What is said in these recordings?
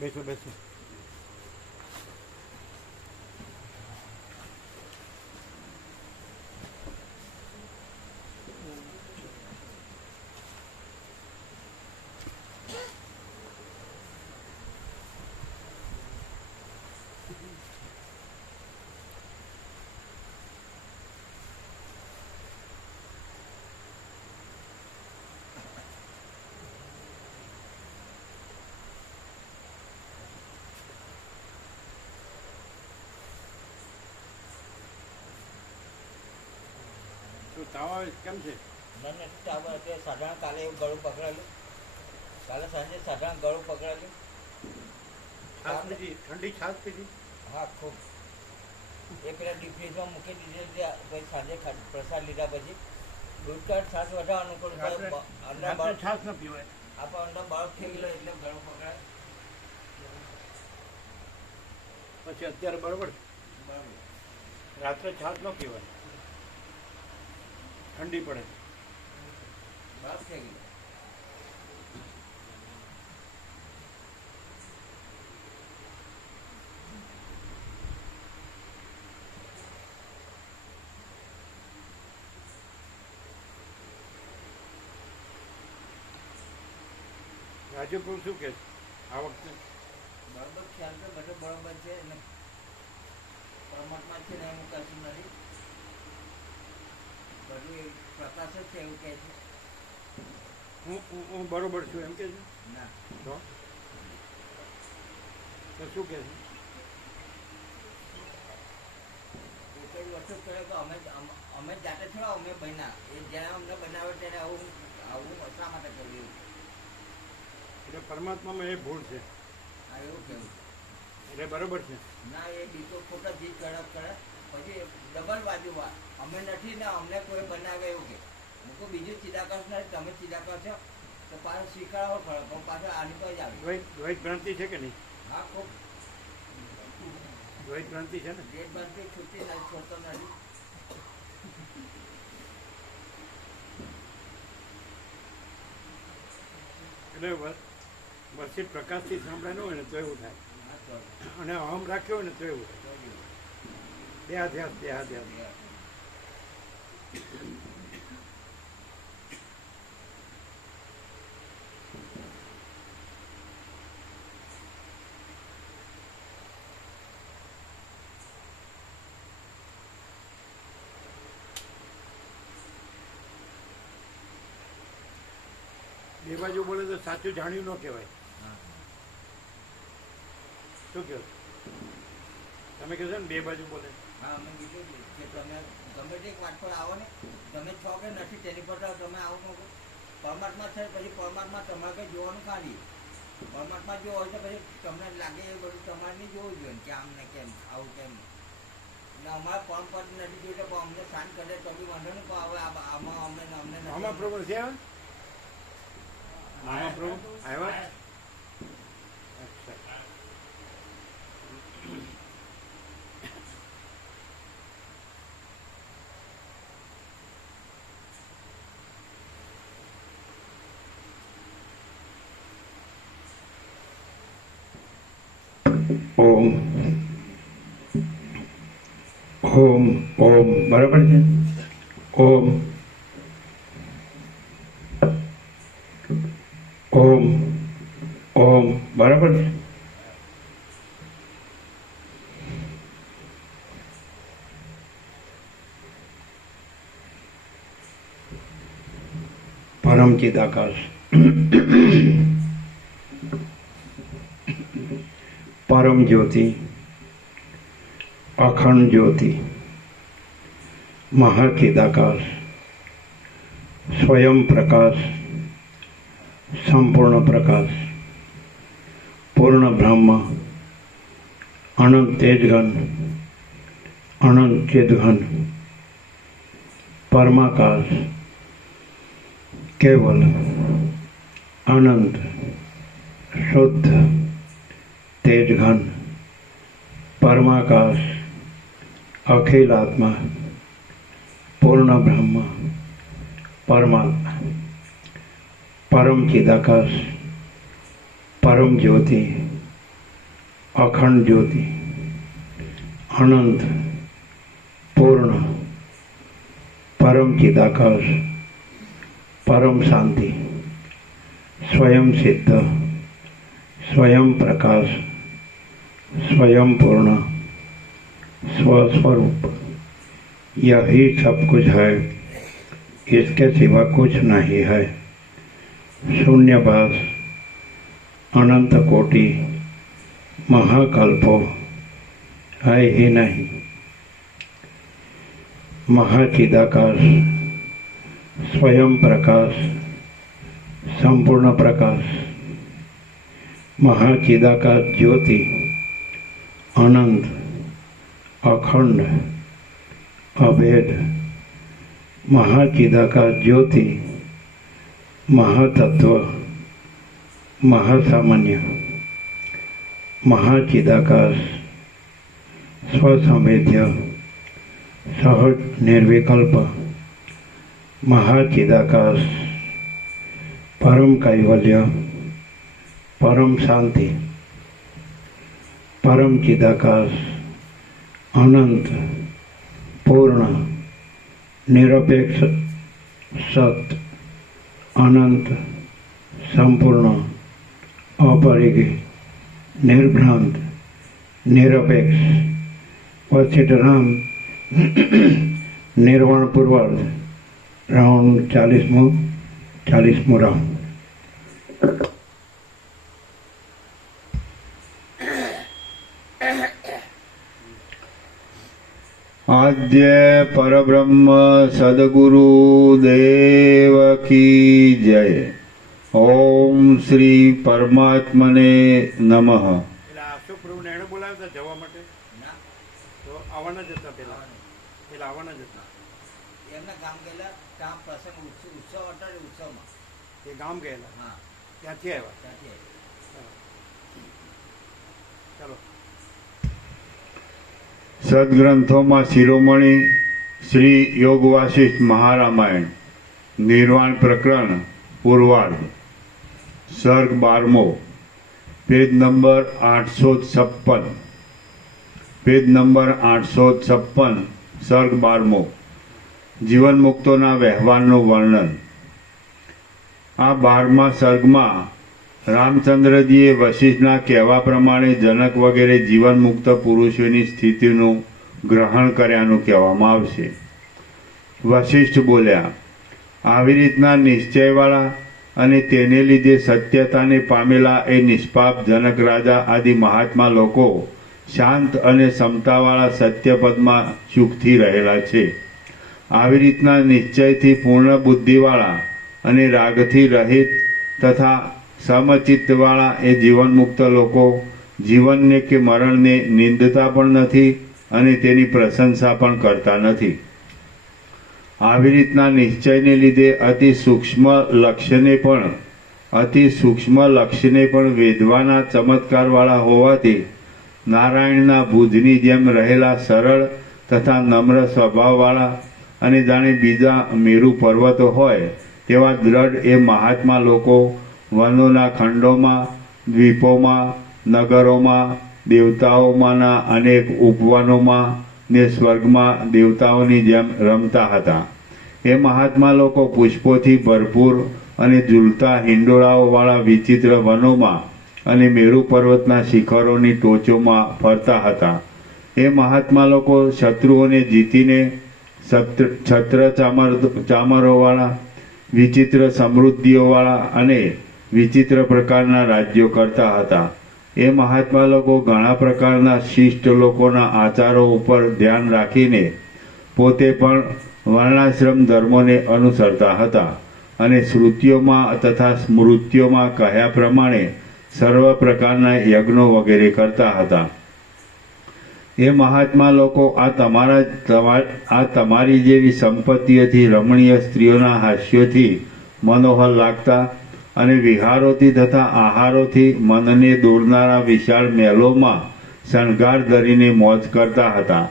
બેસો બેસો. તાવ આવે કેમ છે? મને તાવ આવે સાધારણ કાલે એવું ગળું પકડાયું. કાલે સાંજે સાધારણ ગળું પકડાયું. છાસ પીધી? ઠંડી છાસ પીધી? હા ખૂબ. એ પેલા ડિફ્રીજમાં મૂકી દીધેલી. પછી સાંજે પ્રસાદ લીધા પછી દૂધ કાઢ છાસ વધારે અનુકૂળ અંદર છાસ ન પીવાય. આપણે અંદર બરફ થઈ ગયેલો એટલે ગળું પકડાય. પછી અત્યારે બરોબર. રાત્રે છાસ ન પીવાય, ઠંડી પડે. બરફ થઈ ગયેલો. રાજુપુર શું કે આ વખતે? બરોબર ખ્યાલ તો બધો બરોબર છે ને, પરમાત્મા છે ને એનું કશું નથી. બધું એ પ્રકાશ જ છે એવું કહે છે. હું બરોબર છું એમ કે છે? ના તો શું કે છે? એક જ વસ્તુ કરે કે અમે જાતે થોડા અમે બન્યા. એ જ્યારે અમને બનાવે ત્યારે આવું શા માટે કર્યું? એટલે પરમાત્મામાં એ ભૂલ છે. હા એવું કેવું એટલે બરોબર છે. ના, એ બીજો ખોટા જીત ઝડપ કરે પછી ડબલ બાજુ અમે નથી ને અમને કોઈ બનાવે એવું કે. હું કોઈ બીજું ચિદાકર નથી, તમે ચિદાકર છો તો પાછું સ્વીકારવો પડે, પણ પાછળ આની પર જ આવી. દ્વૈત ભ્રાંતિ છે કે નહીં? હા ખૂબ. દ્વૈત ભ્રાંતિ છે ને? ડેટ બનતી છૂટી નથી, છોડતો નથી. એટલે વર્ષિત પ્રકાશથી સાંભળેલું હોય ને તો એવું થાય, હા તો અને અહમ રાખ્યો હોય ને તો એવું થાય. દેહાધ્યાસ દેહાધ્યાસ. બે બાજુ બોલે તો સાચું જાણ્યું ન કહેવાય. શું કહો તમે? કહેશો ને બે બાજુ બોલે. હા અમે કીધું કે તમે ગમે તે વાત પર આવો ને, તમે છો કે નથી તેની પર તમે આવો મૂકો. પરમાત્મા છે પછી પરમાત્મા તમારે કંઈ જોવાનું કાઢી. પરમાત્મા જો હોય તો પછી તમને લાગે એ બધું તમારે નહીં જોવું જોઈએ કે આમ ને કેમ આવું કેમ. ને અમારે પરમપદ નથી જોયું તો અમને શાંત કરે તો બી વાંધો નહીં, પણ હવે આમાં અમને મામા પ્રભુ છે? મામા પ્રભુ આવ્યા? અચ્છા. ઓમ ઓમ ઓમ બરાબર છે. ઓમ ઓમ ઓમ બરાબર છે. પરમ ચિદાકાશ, પરમ જ્યોતિ, અખંડ જ્યોતિ, મહાચિદાકાશ, સ્વયં પ્રકાશ, સંપૂર્ણ પ્રકાશ, પૂર્ણ બ્રહ્મ, અનંત તેજઘન, અનંત ચિદઘન, પરમાકાશ, કેવલ, અનંત, શુદ્ધ, તેજઘન, પરમાકાશ, અખિલ આત્મા, પૂર્ણ બ્રહ્મ, પરમાત્મા, પરમ ચિદાકાશ, પરમ જ્યોતિ, અખંડ જ્યોતિ, અનંત, પૂર્ણ, પરમ ચિદાકાશ, પરમ શાંતિ, स्वयं सिद्ध, स्वयं प्रकाश, स्वयं पूर्ण, स्वस्वरूप, यही सब कुछ है, इसके सिवा कुछ नहीं है। शून्यभास, अनंत कोटि, महाकल्पो है ही नहीं। महाचिदाकाश, स्वयं प्रकाश, संपूर्ण प्रकाश, महाचिदाकाश ज्योति, अनंत, अखंड, अभेद, महाचिदाकाश ज्योति, महातत्व, महासामान्य, महाचिदाकाश, स्वसंवेद्य, सहज निर्विकल्प, महाचिदाकाश, परम कैवल्य, परम शांति, परम चिदाकाश, अनंत, पूर्ण, निरपेक्ष, सत, अनंत, संपूर्ण, अपरिग्रही, निर्भ्रांत, निरपेक्ष, वशिष्ठ राम निर्वाण पूर्वार्ध, राउंड 40मो राउंड। आद्य परब्रह्म सद्गुरु देव की जय। ओम श्री परमात्मने नमः। એટલે આ અશોકપ્રભુને એણે બોલાવ્યા હતા જવા માટે? ના, તો આવવાના જ હતા પેલા આવવાના જ હતા. એમના ગામ ગયેલા ત્યાં પ્રસંગ ઉત્સવ હતો ને ઉત્સવમાં એ ગામ ગયેલા, હા ત્યાંથી આવ્યા. ત્યાંથી ચાલો. સદગ્રંથોમાં શિરોમણી શ્રી યોગ વાસિષ્ઠ મહારામાયણ નિર્વાણ પ્રકરણ પૂર્વાર્ધ, સર્ગ 12મો, પેજ નંબર 856, પેજ નંબર 856, સર્ગ 12મો, જીવન મુક્તોના વ્યવહારનું વર્ણન। આ 12મા સર્ગમાં રામચંદ્રજીએ વશિષ્ઠના કહેવા પ્રમાણે જનક વગેરે જીવન મુક્ત પુરુષોની સ્થિતિનું ગ્રહણ કર્યાનું કહેવામાં આવશે। વશિષ્ઠ બોલ્યા, આવી રીતના નિશ્ચયવાળા અને તેને લીધે સત્યતાને પામેલા એ નિષ્પાપ જનક રાજા આદિ મહાત્મા લોકો શાંત અને સમતાવાળા સત્યપદમાં સુખથી રહેલા છે। આવી રીતના નિશ્ચયથી પૂર્ણ બુદ્ધિવાળા અને રાગથી રહિત તથા સમચિત્તવાળા એ જીવન મુક્ત લોકો જીવનને કે મરણને નિંદતા પણ નથી અને તેની પ્રશંસા પણ કરતા નથી। આવી રીતના નિશ્ચયને લીધે અતિ સૂક્ષ્મ લક્ષ્યને પણ વેધવાના ચમત્કારવાળા હોવાથી નારાયણના ભુજની જેમ રહેલા સરળ તથા નમ્ર સ્વભાવવાળા અને જાણે બીજા મેરુ પર્વતો હોય તેવા દ્રઢ એ મહાત્મા લોકો વનોના ખંડોમાં, દ્વીપોમાં, નગરોમાં, દેવતાઓમાંના અનેક ઉપવનોમાં ને સ્વર્ગમાં દેવતાઓની જેમ રમતા હતા। એ મહાત્મા લોકો પુષ્પોથી ભરપૂર અને ઝૂલતા હિંડોળાઓવાળા વિચિત્ર વનોમાં અને મેરુ પર્વતના શિખરોની ટોચોમાં ફરતા હતા। એ મહાત્મા લોકો શત્રુઓને જીતીને છત્ર ચામરોવાળા, વિચિત્ર સમૃદ્ધિઓવાળા અને વિચિત્ર પ્રકારના રાજ્યો કરતા હતા। એ મહાત્મા લોકો ઘણા પ્રકારના શિષ્ટ લોકોના આચારો ઉપર ધ્યાન રાખીને પોતે પણ વર્ણાશ્રમ ધર્મોને અનુસરતા હતા અને શ્રુતિઓમાં તથા સ્મૃતિઓમાં કહ્યા પ્રમાણે સર્વ પ્રકારના યજ્ઞો વગેરે કરતા હતા। એ મહાત્મા લોકો આ તમારી જેવી સંપત્તિઓથી રમણીય સ્ત્રીઓના હાસ્યોથી મનોહર લાગતા અને વિહારોથી તથા આહારોથી મનને દોરનારા વિશાળ મહેલોમાં શણગાર ધરીને મોજ કરતા હતા।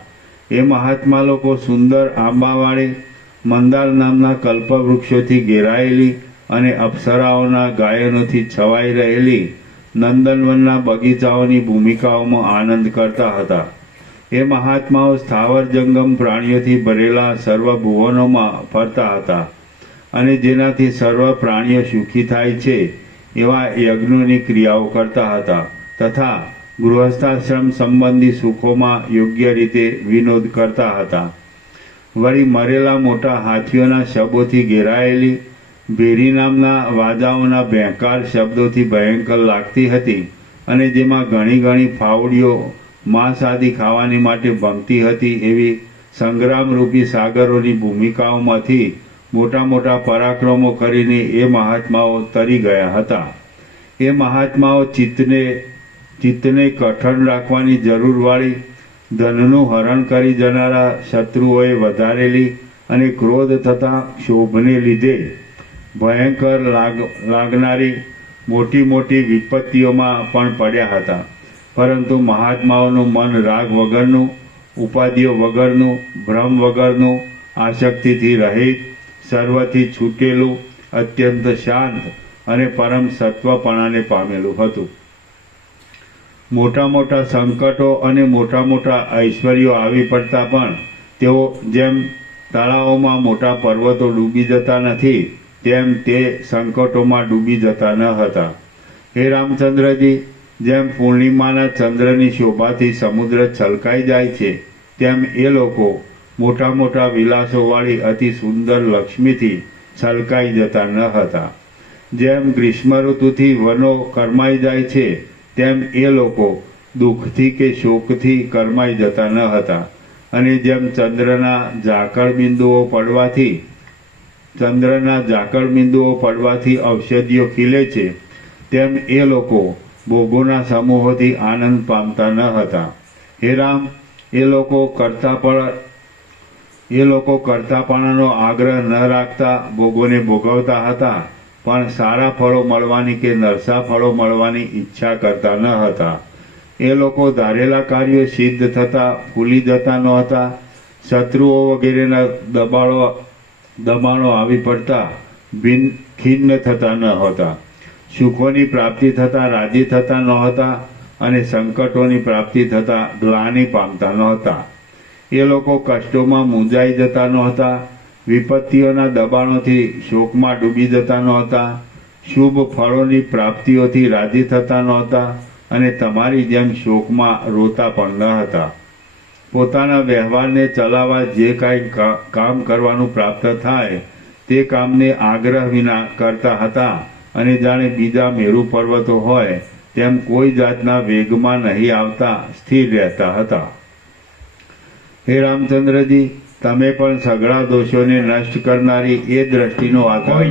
એ મહાત્મા લોકો સુંદર આંબાવાળી મંદાર નામના કલ્પવૃક્ષોથી ઘેરાયેલી અને અપ્સરાઓના ગાયનોથી છવાઈ રહેલી નંદનવનના બગીચાઓની ભૂમિકાઓમાં આનંદ કરતા હતા. એ મહાત્માઓ સ્થાવર જંગમ પ્રાણીઓથી ભરેલા સર્વ ભુવનોમાં ફરતા હતા અને જેનાથી સર્વ પ્રાણીઓ સુખી થાય છે એવા યજ્ઞોની ક્રિયાઓ કરતા હતા તથા ગૃહસ્થાશ્રમ સંબંધી સુખોમાં યોગ્ય રીતે વિનોદ કરતા હતા. વળી મરેલા મોટા હાથીઓના શબોથી ઘેરાયેલી ભેરી નામના વાજાઓના ભેંકાર શબ્દોથી ભયંકર લાગતી હતી અને જેમાં ઘણી ઘણી ફાવડીઓ માંસ આદિ ખાવાની માટે ભમતી હતી એવી સંગ્રામરૂપી સાગરોની ભૂમિકાઓમાંથી મોટા મોટા પરાક્રમો કરીને એ મહાત્માઓ તરી ગયા હતા. એ મહાત્માઓ ચિત્તને કઠણ રાખવાની જરૂરવાળી ધનનું હરણ કરી જનારા શત્રુઓએ વધારેલી અને ક્રોધ તથા ક્ષોભને લીધે ભયંકર લાગનારી મોટી મોટી વિપત્તિઓમાં પણ પડ્યા હતા. પરંતુ મહાત્માઓનું મન રાગ વગરનું, ઉપાધિઓ વગરનું, ભ્રમ વગરનું, આસક્તિથી રહિત, સર્વથી છૂટેલું, અત્યંત શાંત અને પરમ સત્વપણાને પામેલું હતું. મોટા મોટા સંકટો અને મોટા મોટા ઐશ્વર્યો આવી પડતા પણ તેઓ જેમ તળાવોમાં મોટા પર્વતો ડૂબી જતા નથી તેમ તે સંકટોમાં ડૂબી જતા ન હતા. હે રામચંદ્રજી, જેમ પૂર્ણિમાના ચંદ્રની શોભાથી સમુદ્ર છલકાઈ જાય છે તેમ એ લોકો મોટા મોટા વિલાસોવાળી અતિ સુંદર લક્ષ્મીથી છલકાઈ જતા ન હતા. જેમ ગ્રીષ્મ ઋતુથી વનો કરમાઈ જાય છે તેમ એ લોકો દુઃખથી કે શોકથી કરમાઈ જતા ન હતા. અને જેમ ચંદ્રના ઝાકળ બિંદુઓ પડવાથી ઔષધિઓ ખીલે છે તેમ એ લોકો ભોગોના સમૂહોથી આનંદ પામતા ન હતા. હે રામ, એ લોકો કરતાપણાનો આગ્રહ ન રાખતા ભોગોને ભોગવતા હતા પણ સારા ફળો મળવાની કે નરસા ફળો મળવાની ઈચ્છા કરતા ન હતા. એ લોકો ધારેલા કાર્યો સિદ્ધ થતા ભૂલી જતા નહોતા. શત્રુઓ વગેરેના દબાણો આવી પડતા ખિન્ન થતા ન હતા. સુખોની પ્રાપ્તિ થતાં રાજી થતા નહોતા અને સંકટોની પ્રાપ્તિ થતાં ગ્લાનિ પામતા નહોતા. એ લોકો કષ્ટોમાં મૂંઝાઈ જતા નહોતા. વિપત્તિઓના દબાણોથી શોકમાં ડૂબી જતા નહોતા. શુભ ફળોની પ્રાપ્તિઓથી રાજી થતા નહોતા અને તમારી જેમ શોકમાં રોતા પણ ન હતા. પોતાના વ્યવહારને ચલાવવા જે કાંઈ કામ કરવાનું પ્રાપ્ત થાય તે કામને આગ્રહ વિના કરતા હતા અને જાણે બીજા મેરુ પર્વતો હોય તેમ કોઈ જાતના વેગમાં નહીં આવતા સ્થિર રહેતા હતા. હે રામચંદ્રજી, તમે પણ સઘળા દોષોને નષ્ટ કરનારી એ દ્રષ્ટિનો આધાર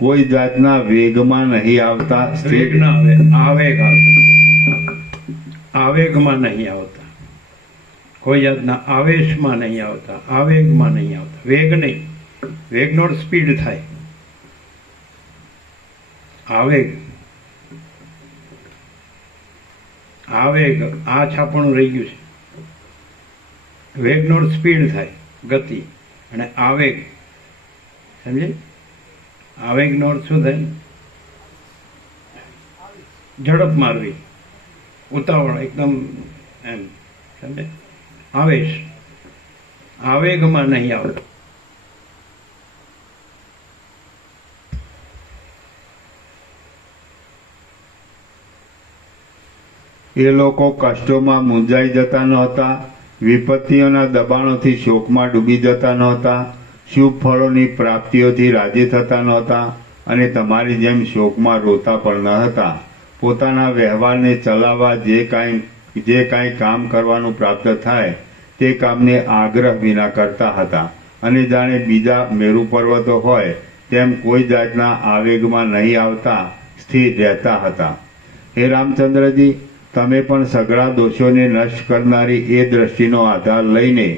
કોઈ જાતના વેગમાં નહીં આવતા વેગ ના આવે, આવેગ આવે. આવેગમાં નહીં આવતા, કોઈ જાતના આવેશમાં નહીં આવતા, આવેગમાં નહીં આવતા. વેગ નહીં, વેગનો સ્પીડ થાય. આવેગ, આવેગ આ છાપણું રહી ગયું છે. વેગનો સ્પીડ થાય, ગતિ, અને આવેગ, સમજે? આવેગનો અર્થ શું થાય? ઝડપ મારવી, ઉતાવળ, એકદમ એમ, સમજે? આવેશ, આવેગમાં નહીં આવતો. એ લોકો કષ્ટોમાં મૂંઝાઈ જતા નહોતા. વિપત્તિઓના દબાણોથી શોકમાં ડૂબી જતા નહોતા. શુભ ફળોની પ્રાપ્તિઓથી રાજી થતા નહોતા અને તમારી જેમ શોકમાં રોતા પણ ન હતા. પોતાના વ્યવહારને ચલાવવા જે કાંઈ કામ કરવાનું પ્રાપ્ત થાય તે કામને આગ્રહ વિના કરતા હતા અને જાણે બીજા મેરુ પર્વતો હોય તેમ કોઈ જાતના આવેગમાં નહીં આવતા સ્થિર રહેતા હતા. હે રામચંદ્રજી, તમે પણ સઘળા દોષોને નષ્ટ કરનારી એ દ્રષ્ટિનો આધાર લઈને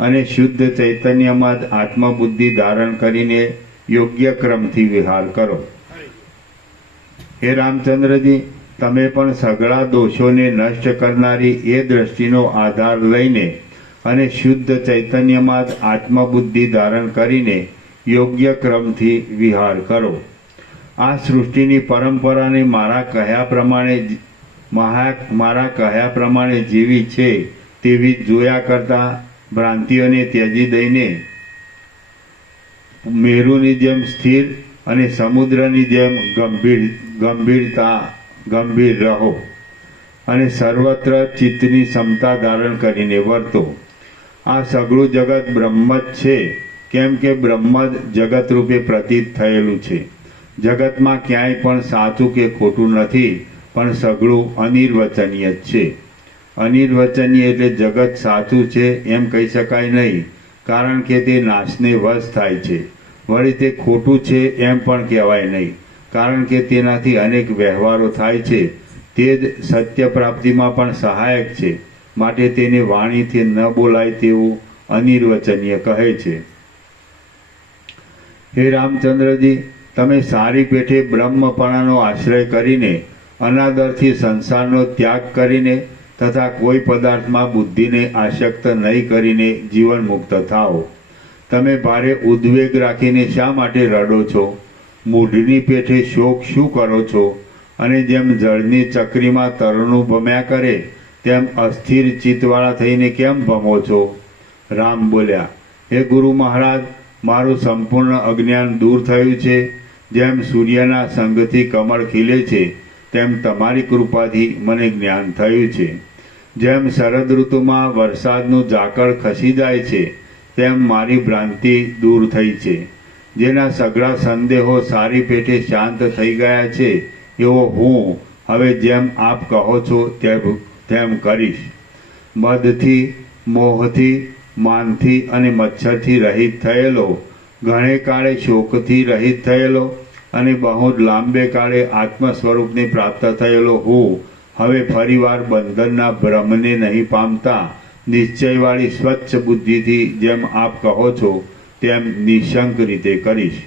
અને શુદ્ધ ચૈતન્યમાં જ આત્મબુદ્ધિ ધારણ કરીને યોગ્ય ક્રમથી વિહાર કરો. હે રામચંદ્રજી, તમે પણ સઘળા દોષોને નષ્ટ કરનારી એ દ્રષ્ટિનો આધાર લઈને અને શુદ્ધ ચૈતન્યમાં જ આત્મબુદ્ધિ ધારણ કરીને યોગ્ય ક્રમથી વિહાર કરો. આ સૃષ્ટિની પરંપરાને મારા કહ્યા પ્રમાણે જેવી છે તેવી જ જોયા કરતા ભ્રાંતિઓને ત્યજી દઈને મેરુની જેમ સ્થિર અને સમુદ્રની જેમ ગંભીર રહો અને સર્વત્ર ચિત્તની ક્ષમતા ધારણ કરીને વર્તો. આ સઘળું જગત બ્રહ્મ જ છે, કેમ કે બ્રહ્મ જ જગત રૂપે પ્રતીત થયેલું છે. જગતમાં ક્યાંય પણ સાચું કે ખોટું નથી, પણ સઘળું અનિર્વચનીય જ છે. અનિર્વચનીય એટલે જગત સાચું છે એમ કહી શકાય નહીં, કારણ કે તે નાશને વશ થાય છે. વળી તે ખોટું છે એમ પણ કહેવાય નહીં, કારણ કે તેનાથી અનેક વ્યવહારો થાય છે. તે જ સત્ય પ્રાપ્તિમાં પણ સહાયક છે, માટે તેને વાણીથી ન બોલાય તેવું અનિર્વચનીય કહે છે. હે રામચંદ્રજી, તમે સારી પેઠે બ્રહ્મપણાનો આશ્રય કરીને અનાદરથી સંસારનો ત્યાગ કરીને તથા કોઈ પદાર્થમાં બુદ્ધિને આસક્ત નહીં કરીને જીવન મુક્ત થાઓ. તમે ભારે ઉદ્વેગ રાખીને શા માટે રડો છો? મૂઢની પેઠે શોક શું કરો છો? અને જેમ જળની ચક્રીમાં તરણું ભમ્યા કરે તેમ અસ્થિર ચિત્તવાળા થઈને કેમ ભમો છો? રામ બોલ્યા, હે ગુરુ મહારાજ, મારું સંપૂર્ણ અજ્ઞાન દૂર થયું છે. જેમ સૂર્યના સંગથી કમળ ખીલે છે તેમ તમારી કૃપાથી મને જ્ઞાન થયું છે. જેમ શરદ ઋતુમાં વરસાદનું ઝાકળ ખસી જાય છે તેમ મારી ભ્રાંતિ દૂર થઈ છે. જેના સઘળા સંદેહો સારી પેઠે શાંત થઈ ગયા છે એવો હું હવે જેમ આપ કહો છો તેમ કરીશ. મદથી, મોહથી, માનથી અને મચ્છરથી રહિત થયેલો, ઘણે કાળે શોકથી રહિત થયેલો અને બહુ જ લાંબે કાળે આત્મ સ્વરૂપને પ્રાપ્ત થયેલો હું હવે ફરીવાર બંધનના ભ્રમને નહીં પામતા નિશ્ચયવાળી સ્વચ્છ બુદ્ધિથી જેમ આપ કહો છો તેમ નિશંક રીતે કરીશ.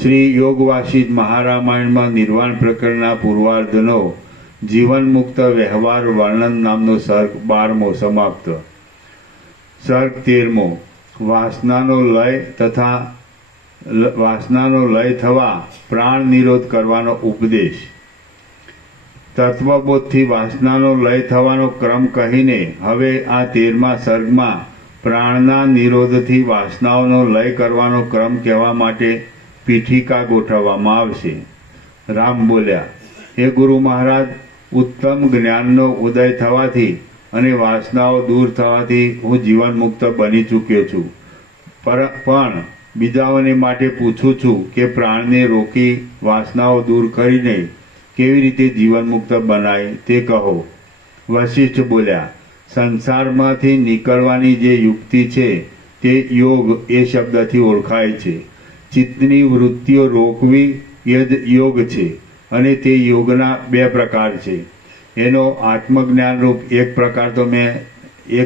શ્રી યોગ વાસિષ્ઠ મહારામાયણમાં નિર્વાણ પ્રકરણના પૂર્વાર્ધનો જીવન મુક્ત વ્યવહાર વર્ણન નામનો સર્ગ 12મો સમાપ્ત. સર્ગ 13મો વાસનાનો લય થવા પ્રાણ નિરોધ કરવાનો ઉપદેશ. તત્વબોધથી વાસનાનો લય થવાનો ક્રમ કહીને હવે આ 13મા સર્ગમાં પ્રાણના નિરોધથી વાસનાઓનો લય કરવાનો ક્રમ કહેવા માટે પીઠિકા ગોઠવવામાં આવશે. રામ બોલ્યા, હે ગુરુ મહારાજ, ઉત્તમ જ્ઞાનનો ઉદય થવાથી અને વાસનાઓ દૂર થવાથી હું જીવન મુક્ત બની ચૂક્યો છું. પણ બીજાઓને માટે પૂછું છું કે પ્રાણને રોકી વાસનાઓ દૂર કરીને કેવી રીતે જીવન મુક્ત બનાય તે કહો. વશિષ્ઠ બોલ્યા, સંસારમાંથી નીકળવાની જે યુક્તિ છે તે યોગ એ શબ્દથી ઓળખાય છે. ચિત્તની વૃત્તિઓ રોકવી એ જ યોગ છે અને તે યોગના 2 પ્રકાર છે. એનો આત્મજ્ઞાન રૂપ એક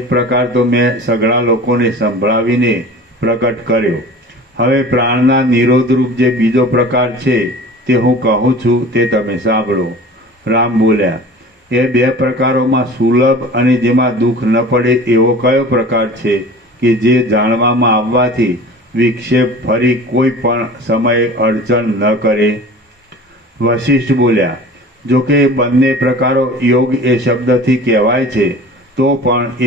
પ્રકાર તો મેં સઘળા લોકોને સંભળાવીને પ્રકટ કર્યો. હવે પ્રાણના નિરોધ રૂપ જે બીજો પ્રકાર છે તે હું કહું છું તે તમે સાંભળો. રામ બોલ્યા, એ 2 પ્રકારોમાં સુલભ અને જેમાં દુઃખ ન પડે એવો કયો પ્રકાર છે કે જે જાણવામાં આવવાથી વિક્ષેપ ફરી કોઈ પણ સમયે અડચણ ન કરે? વશિષ્ઠ બોલ્યા, જોકે બંને પ્રકારો યોગ એ શબ્દથી કહેવાય છે તો પણ એ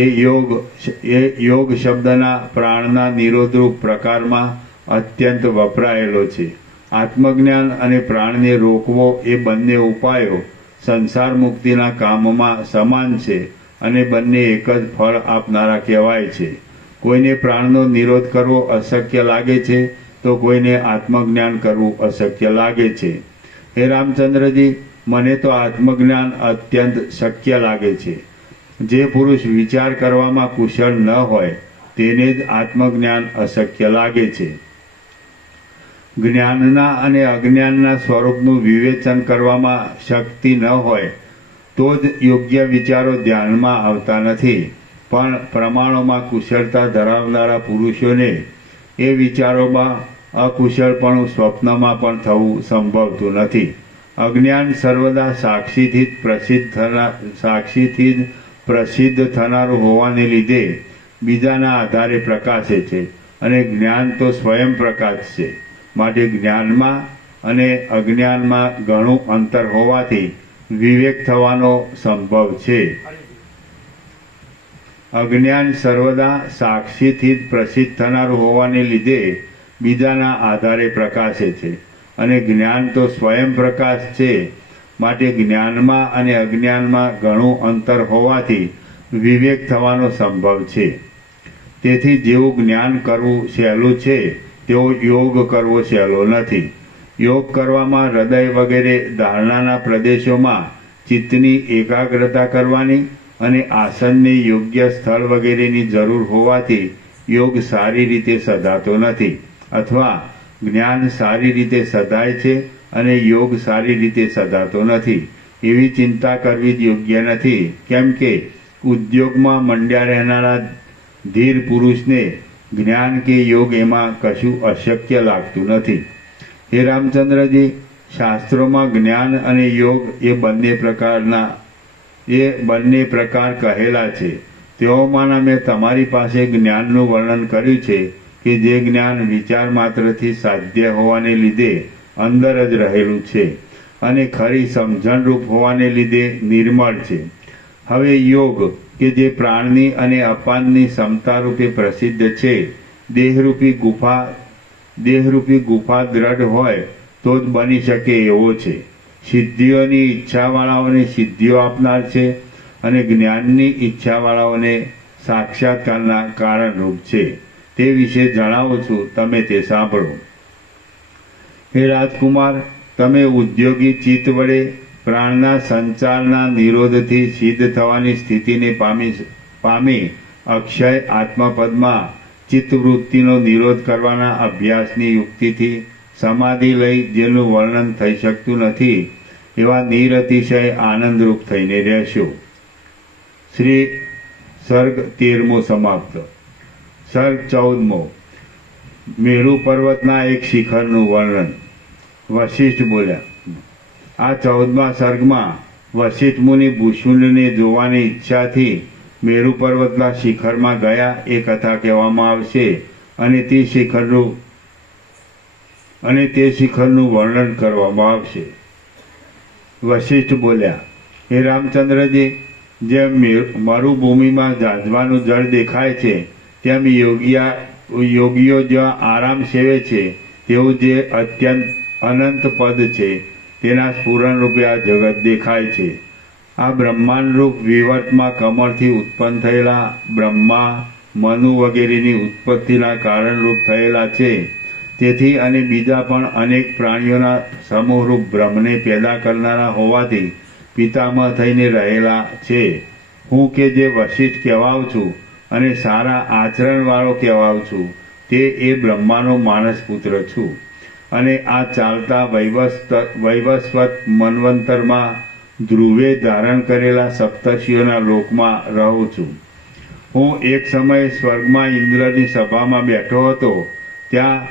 યોગ શબ્દના પ્રાણના નિરોધરૂપ પ્રકારમાં અત્યંત વપરાયેલો છે. આત્મજ્ઞાન અને પ્રાણને રોકવો એ બંને ઉપાયો સંસાર મુક્તિના કામમાં સમાન છે અને બંને એક જ ફળ આપનારા કહેવાય છે. કોઈને પ્રાણનો નિરોધ કરવો અશક્ય લાગે છે તો કોઈને આત્મજ્ઞાન કરવું અશક્ય લાગે છે. હે રામચંદ્રજી, મને તો આત્મજ્ઞાન અત્યંત શક્ય લાગે છે. જે પુરુષ વિચાર કરવામાં કુશળ ન હોય તેને જ આત્મજ્ઞાન અશક્ય લાગે છે. જ્ઞાનના અને અજ્ઞાનના સ્વરૂપનું વિવેચન કરવામાં શક્તિ ન હોય તો જ યોગ્ય વિચારો ધ્યાનમાં આવતા નથી. પણ પ્રમાણોમાં કુશળતા ધરાવનારા પુરુષોને એ વિચારોમાં અકુશળપણું સ્વપ્નમાં પણ થવું સંભવતું નથી. અજ્ઞાન સર્વદા સાક્ષીથી જ પ્રસિદ્ધ થનારું હોવાને લીધે બીજાના આધારે પ્રકાશે છે અને જ્ઞાન તો સ્વયં પ્રકાશ છે. માટે જ્ઞાનમાં અને અજ્ઞાનમાં ઘણું અંતર હોવાથી વિવેક થવાનો સંભવ છે. અજ્ઞાન સર્વદા સાક્ષીથી જ પ્રસિદ્ધ થનારું હોવાને લીધે બીજાના આધારે પ્રકાશે છે, અને જ્ઞાન તો સ્વયં પ્રકાશ છે. માટે જ્ઞાનમાં અને અજ્ઞાનમાં ઘણું અંતર હોવાથી વિવેક થવાનો સંભવ છે. તેથી જેવું જ્ઞાન કરવું સહેલું છે તેવો યોગ કરવો સહેલો નથી. યોગ કરવામાં હૃદય વગેરે ધારણાના પ્રદેશોમાં ચિત્તની એકાગ્રતા કરવાની અને આસનની યોગ્ય સ્થળ વગેરેની જરૂર હોવાથી યોગ સારી રીતે સધાતો નથી, અથવા જ્ઞાન સારી રીતે સધાય છે અને યોગ સારી રીતે સધાતો નથી એવી ચિંતા કરવી જ યોગ્ય નથી. કેમ કે ઉદ્યોગમાં મંડ્યા રહેનારા ધીર પુરુષને જ્ઞાન કે યોગ એમાં કશું અશક્ય લાગતું નથી. હે રામચંદ્રજી, શાસ્ત્રોમાં જ્ઞાન અને યોગ એ બંને પ્રકાર કહેલા છે. તેઓમાંના મેં તમારી પાસે જ્ઞાનનું વર્ણન કર્યું છે કે જે જ્ઞાન વિચાર માત્રથી સાધ્ય હોવાને લીધે અંદર જ રહેલું છે અને ખરી સમજણરૂપ હોવાને લીધે નિર્મળ છે. હવે યોગ કે જે પ્રાણની અને અપાનની ક્ષમતા રૂપે પ્રસિદ્ધ છે, દેહરૂપી ગુફા દ્રઢ હોય તો જ બની શકે એવો છે. સિદ્ધિઓની ઈચ્છાવાળાઓને સિદ્ધિઓ આપનાર છે અને જ્ઞાનની ઈચ્છાવાળાઓને સાક્ષાત્કારના કારણરૂપ છે. તે વિશે જણાવું છું, તમે તે સાંભળો. હે રાજકુમાર, તમે ઉદ્યોગી ચિત્ત વડે પ્રાણના સંચારના નિરોધથી સિદ્ધ થવાની સ્થિતિને પામી અક્ષય આત્મપદમાં ચિત્તવૃત્તિનો નિરોધ કરવાના અભ્યાસની યુક્તિથી સમાધિ લઈ જેનું વર્ણન થઈ શકતું નથી એવા નિરતિશય આનંદરૂપ થઈને રહેશો. શ્રી સર્ગ 13મો સમાપ્ત. સર્ગ 14મો. મેરુ પર્વતના એક શિખરનું વર્ણન. વશિષ્ઠ બોલ્યા. આ 14મા સર્ગમાં વશિષ્ઠ મુનિ ભૂષુંડને જોવાની ઈચ્છાથી મેરુ પર્વતના શિખરમાં ગયા એ કથા કહેવામાં આવશે અને તે શિખરનું વર્ણન કરવામાં આવશે. વશિષ્ઠ બોલ્યા. હે રામચંદ્રજી, જેમ મરુભૂમિમાં ઝાંઝવાનું જળ દેખાય છે તેમ યોગીઓ જ્યાં આરામ સેવે છે તેવું જે અત્યંત અનંત પદ છે તેના સ્ફુરણ રૂપે આ જગત દેખાય છે. આ બ્રહ્માંડરૂપ વિવર્તમાં કમળથી ઉત્પન્ન થયેલા બ્રહ્મા, મનુ વગેરેની ઉત્પત્તિના કારણરૂપ થયેલા છે. તેથી અને બીજા પણ અનેક પ્રાણીઓના સમૂહરૂપ બ્રહ્મને પેદા કરનારા હોવાથી પિતામહ થઈને રહેલા છે. હું કે જે વશિષ્ઠ કહેવાઉં છું અને સારા આચરણવાળો કહેવાઉં છું તે એ બ્રહ્માનો માનસ પુત્ર છું અને આ ચાલતા વૈવસ્વત મન્વંતરમાં ધ્રુવે ધારણ કરેલા સપ્તર્ષિઓના લોકમાં રહું છું. હું એક સમયે સ્વર્ગમાં ઇન્દ્રની સભામાં બેઠો હતો. ત્યાં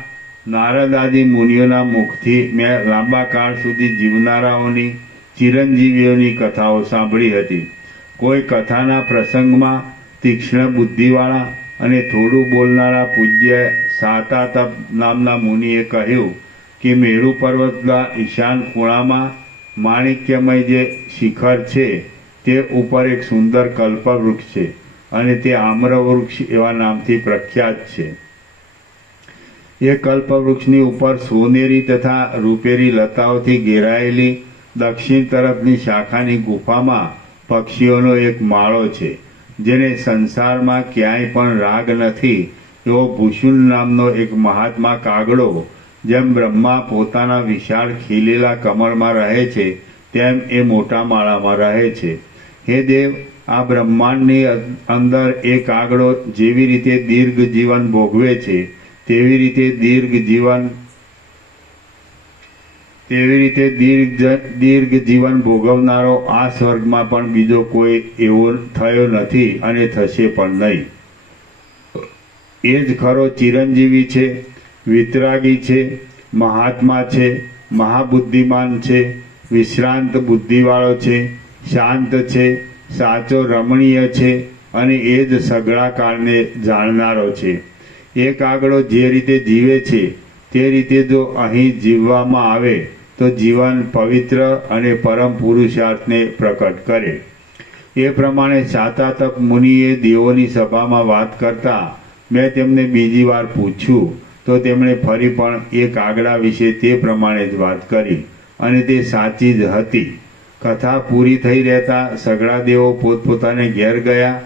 નારદ આદિ મુનિઓના મુખથી મેં લાંબા કાળ સુધી જીવનારાઓની ચિરંજીવીઓની કથાઓ સાંભળી હતી. કોઈ કથાના પ્રસંગમાં તીક્ષ્ણ બુદ્ધિવાળા અને થોડું બોલનારા પૂજ્ય સાતાતપ નામના મુનિએ કહ્યું કે મેરુ પર્વતના ઈશાન ખૂણામાં માણિક્યમય જે શિખર છે તે ઉપર એક સુંદર કલ્પવૃક્ષ છે અને તે આમ્રવૃક્ષ એવા નામથી પ્રખ્યાત છે. એ કલ્પવૃક્ષની ઉપર સોનેરી તથા રૂપેરી લતાઓથી ઘેરાયેલી દક્ષિણ તરફની શાખાની ગુફામાં પક્ષીઓનો એક માળો છે, જેને સંસારમાં ક્યાંય પણ રાગ નથી એવો ભૂષુંડ નામનો એક મહાત્મા કાગડો જેમ બ્રહ્મા પોતાના વિશાળ ખીલેલા કમળમાં રહે છે તેમ એ મોટા માળામાં રહે છે. હે દેવ, આ બ્રહ્માંડની અંદર એ કાગડો જેવી રીતે દીર્ઘ જીવન ભોગવે છે તેવી રીતે દીર્ઘ જીવન ભોગવનારો આ સ્વર્ગમાં પણ બીજો કોઈ એવો થયો નથી અને થશે પણ નહીં. એ જ ખરો ચિરંજીવી છે, વિતરાગી છે, મહાત્મા છે, મહાબુદ્ધિમાન છે, વિશ્રાંત બુદ્ધિવાળો છે, શાંત છે, સાચો રમણીય છે અને એ જ સઘળા કાળને જાણનારો છે. એ કાગડો જે રીતે જીવે છે તે રીતે જો અહીં જીવવામાં આવે તો જીવન પવિત્ર અને પરમ પુરુષાર્થને પ્રકટ કરે. એ પ્રમાણે શાતાતપ મુનિએ દેવોની સભામાં વાત કરતા મેં તેમને બીજી વાર પૂછ્યું તો તેમણે ફરી પણ એ કાગડા વિશે તે પ્રમાણે જ વાત કરી અને તે સાચી જ હતી. કથા પૂરી થઈ રહેતા સઘળા દેવો પોતપોતાને ઘેર ગયા.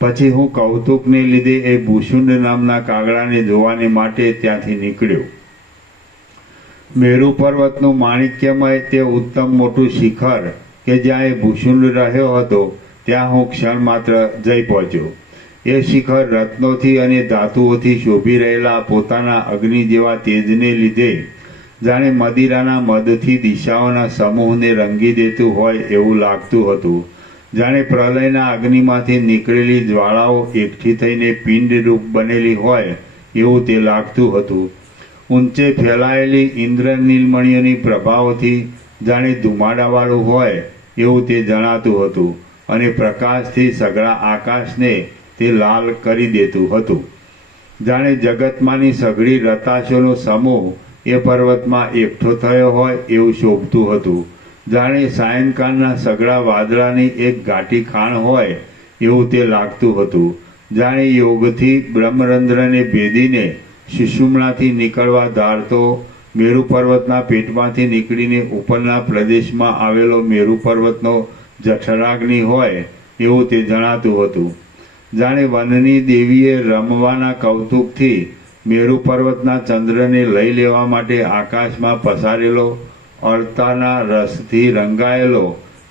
પછી હું કૌતુકને લીધે એ ભૂષુંડ નામના કાગડાને જોવાને માટે ત્યાંથી નીકળ્યો. મેરુ પર્વતનું માણિક્યમય તે ઉત્તમ મોટું શિખર કે જ્યાં એ ભૂષુંડ રહ્યો હતો ત્યાં હું ક્ષણ માત્ર જઈ પહોંચ્યો. એ શિખર રત્નોથી અને ધાતુઓથી શોભી રહેલા પોતાના અગ્નિ જેવા તેજને લીધે જાણે મદિરાના મદથી દિશાઓના સમૂહને રંગી દેતું હોય એવું લાગતું હતું. જાણે પ્રલયના અગ્નિમાંથી નીકળેલી જ્વાળાઓ એકઠી થઈને પિંડરૂપ બનેલી હોય એવું તે લાગતું હતું. ઊંચે ફેલાયેલી ઇન્દ્રનીલમણીઓની પ્રભાવથી જાણે ધુમાડાવાળું હોય એવું તે જણાતું હતું અને પ્રકાશથી સઘળા આકાશને તે લાલ કરી દેતું હતું. જાણે જગતમાંની સઘળી રતાશોનો સમૂહ એ પર્વતમાં એકઠો થયો હોય એવું શોભતું હતું. જાણે સાયંકાળના સઘળા વાદળાની એક ઘાટી ખાણ હોય એવું તે લાગતું હતું. જાણે યોગથી બ્રહ્મરંધ્રને ભેદીને સુષુમ્નાથી નીકળવા ધારતો મેરુ પર્વતના પેટમાંથી નીકળીને ઉપરના પ્રદેશમાં આવેલો મેરુ પર્વતનો જઠરાગ્નિ હોય એવું તે જણાતું હતું. જાણે વનની દેવીએ રમવાના કૌતુકથી મેરુ પર્વતના ચંદ્રને લઈ લેવા માટે આકાશમાં પસારેલો અળતાના રસથી રંગાયેલો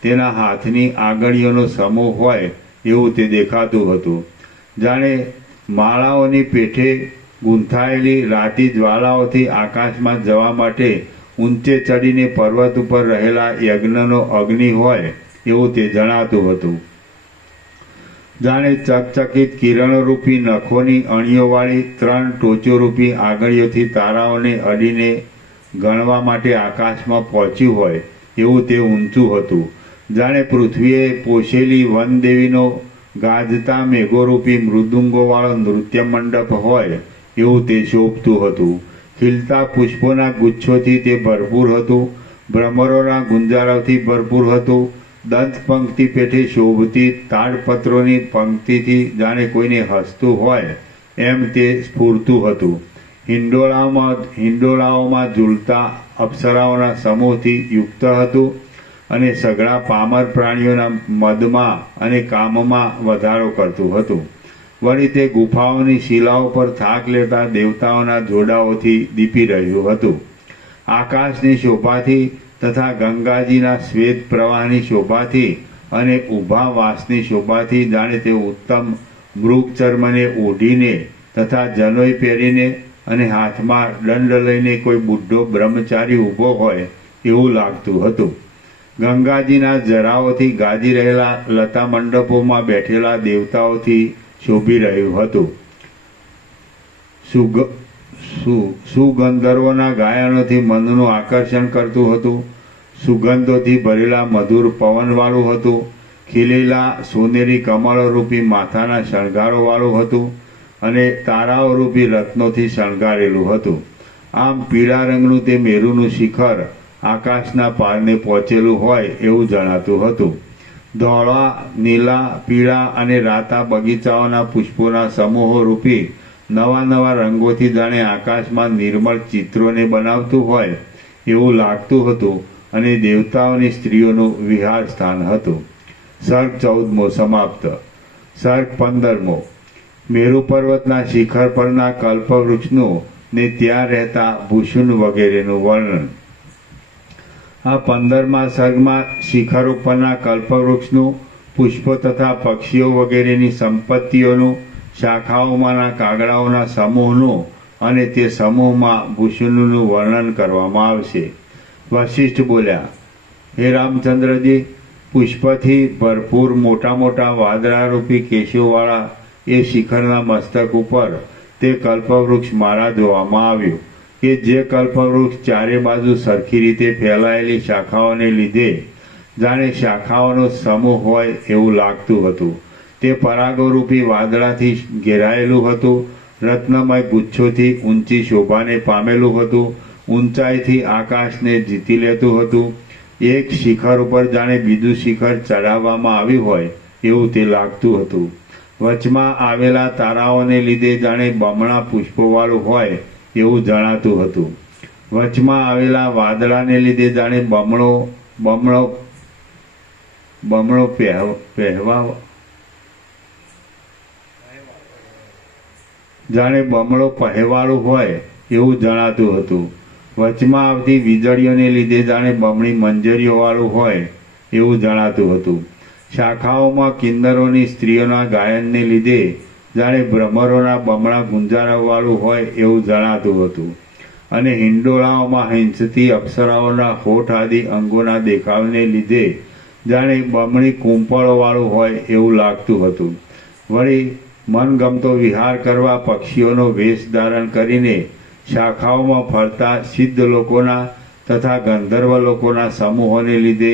તેના હાથની આંગળીઓનો સમૂહ હોય એવું તે દેખાતું હતું. જાણે માળાઓની પેઠે ગૂંથાયેલી રાતી જ્વાળાઓથી આકાશમાં જવા માટે ઊંચે ચડીને પર્વત ઉપર રહેલા યજ્ઞનો અગ્નિ હોય એવું તે જણાતું હતું. જાણે ચકચકિત કિરણોરૂપી નખોની અણીઓવાળી 3 ટોચોરૂપી આંગળીઓથી તારાઓને અડીને ગણવા માટે આકાશમાં પહોંચ્યું હોય એવું તે ઊંચું હતું. જાણે પૃથ્વીએ પોષેલી વનદેવીનો ગાજતા મેઘોરૂપી મૃદુંગોવાળો નૃત્ય મંડપ હોય એવું તે શોભતું હતું. ખીલતા પુષ્પોના ગુચ્છોથી તે ભરપૂર હતું. ભ્રમરોના ગુંજારવથી ભરપૂર હતું. દંત પંક્તિ પેઠે શોભતી તાડપત્રોની પંક્તિથી જાણે કોઈને હસતું હોય એમ તે સ્ફૂરતું હતું. હિંડોળાઓમાં ઝૂલતા અપ્સરાઓના સમૂહથી યુક્ત હતું અને સઘળા પામર પ્રાણીઓના મદમાં અને કામમાં વધારો કરતું હતું. વળી તે ગુફાઓની શિલાઓ પર થાક લેતા દેવતાઓના જોડાઓથી દીપી રહ્યું હતું. આકાશની શોભાથી તથા ગંગાજીના શ્વેત પ્રવાહની શોભાથી અને ઊભા વાસની શોભાથી જાણે તે ઉત્તમ મૃગ ચર્મને ઓઢીને તથા જનોઈ પહેરીને અને હાથમાં દંડ લઈને કોઈ બુઢો બ્રહ્મચારી ઊભો હોય એવું લાગતું હતું. ગંગાજીના જરાઓથી ગાજી રહેલા લતા મંડપોમાં બેઠેલા દેવતાઓથી શોભી રહ્યું હતું. સુગંધર્વોના ગાયનોથી મનનું આકર્ષણ કરતું હતું. સુગંધોથી ભરેલા મધુર પવનવાળું હતું. ખીલેલા સોનેરી કમળરૂપી માથાના શણગારોવાળું હતું અને તારાઓરૂપી રત્નોથી શણગારેલું હતું. આમ પીળા રંગનું તે મેરુનું શિખર આકાશના પારને પહોંચેલું હોય એવું જણાતું હતું. ધોળા, નીલા, પીળા અને રાતા બગીચાઓના પુષ્પોના સમૂહો રૂપી નવા નવા રંગોથી જાણે આકાશમાં નિર્મળ ચિત્રોને બનાવતું હોય એવું લાગતું હતું અને દેવતાઓની સ્ત્રીઓનું વિહાર સ્થાન હતું. સર્ગ 14મો સમાપ્ત. સર્ગ 15મો. મેરુ પર્વતના શિખર પરના કલ્પવૃક્ષનું ને ત્યાં રહેતા ભૂષુંડ વગેરેનું વર્ણન. આ 15મા સર્ગમાં શિખર ઉપરના કલ્પવૃક્ષનું, પુષ્પો તથા પક્ષીઓ વગેરેની સંપત્તિઓનું, શાખાઓમાંના કાગડાઓના સમૂહનું અને તે સમૂહમાં ભૂષુંડનું વર્ણન કરવામાં આવશે. વશિષ્ઠ બોલ્યા, હે રામચંદ્રજી, પુષ્પથી ભરપૂર મોટા મોટા વાદળારૂપી કેશોવાળા એ શિખરના મસ્તક ઉપર તે કલ્પવૃક્ષ મારા જોવામાં આવ્યું કે જે કલ્પવૃક્ષ ચારે બાજુ સરખી રીતે ફેલાયેલી શાખાઓને લીધે જાણે શાખાઓનો સમૂહ હોય એવું લાગતું હતું. તે પરાગોરૂપી વાદળાથી ઘેરાયેલું હતું રત્નમય ગુચ્છોથી ઊંચી શોભાને પામેલું હતું. ઊંચાઈથી આકાશને જીતી લેતું હતું. એક શિખર ઉપર જાણે બીજું શિખર ચડાવવામાં આવ્યું હોય એવું તે લાગતું હતું. વચમાં આવેલા તારાઓને લીધે જાણે બમણા પુષ્પોવાળું હોય એવું જણાતું હતું. વચમાં આવેલા વાદળાને લીધે જાણે બમણો પહેવા જાણે બમણો પહેવાળું હોય એવું જણાતું હતું. વચમાં આવતી વીજળીઓને લીધે જાણે બમણી મંજરીઓવાળું હોય એવું જણાતું હતું. શાખાઓમાં કિન્નરોની સ્ત્રીઓના ગાયનને લીધે જાણે ભ્રમરોના બમણા ગુંજારાવાળું હોય એવું જણાતું હતું. અને હિંડોળાઓમાં હિંસતી અપ્સરાઓના હોઠ આદિ અંગોના દેખાવને લીધે જાણે બમણી કુંપળોવાળું હોય એવું લાગતું હતું. વળી મનગમતો વિહાર કરવા પક્ષીઓનો વેશ ધારણ કરીને શાખાઓમાં ફરતા સિદ્ધ લોકોના તથા ગંધર્વ લોકોના સમૂહોને લીધે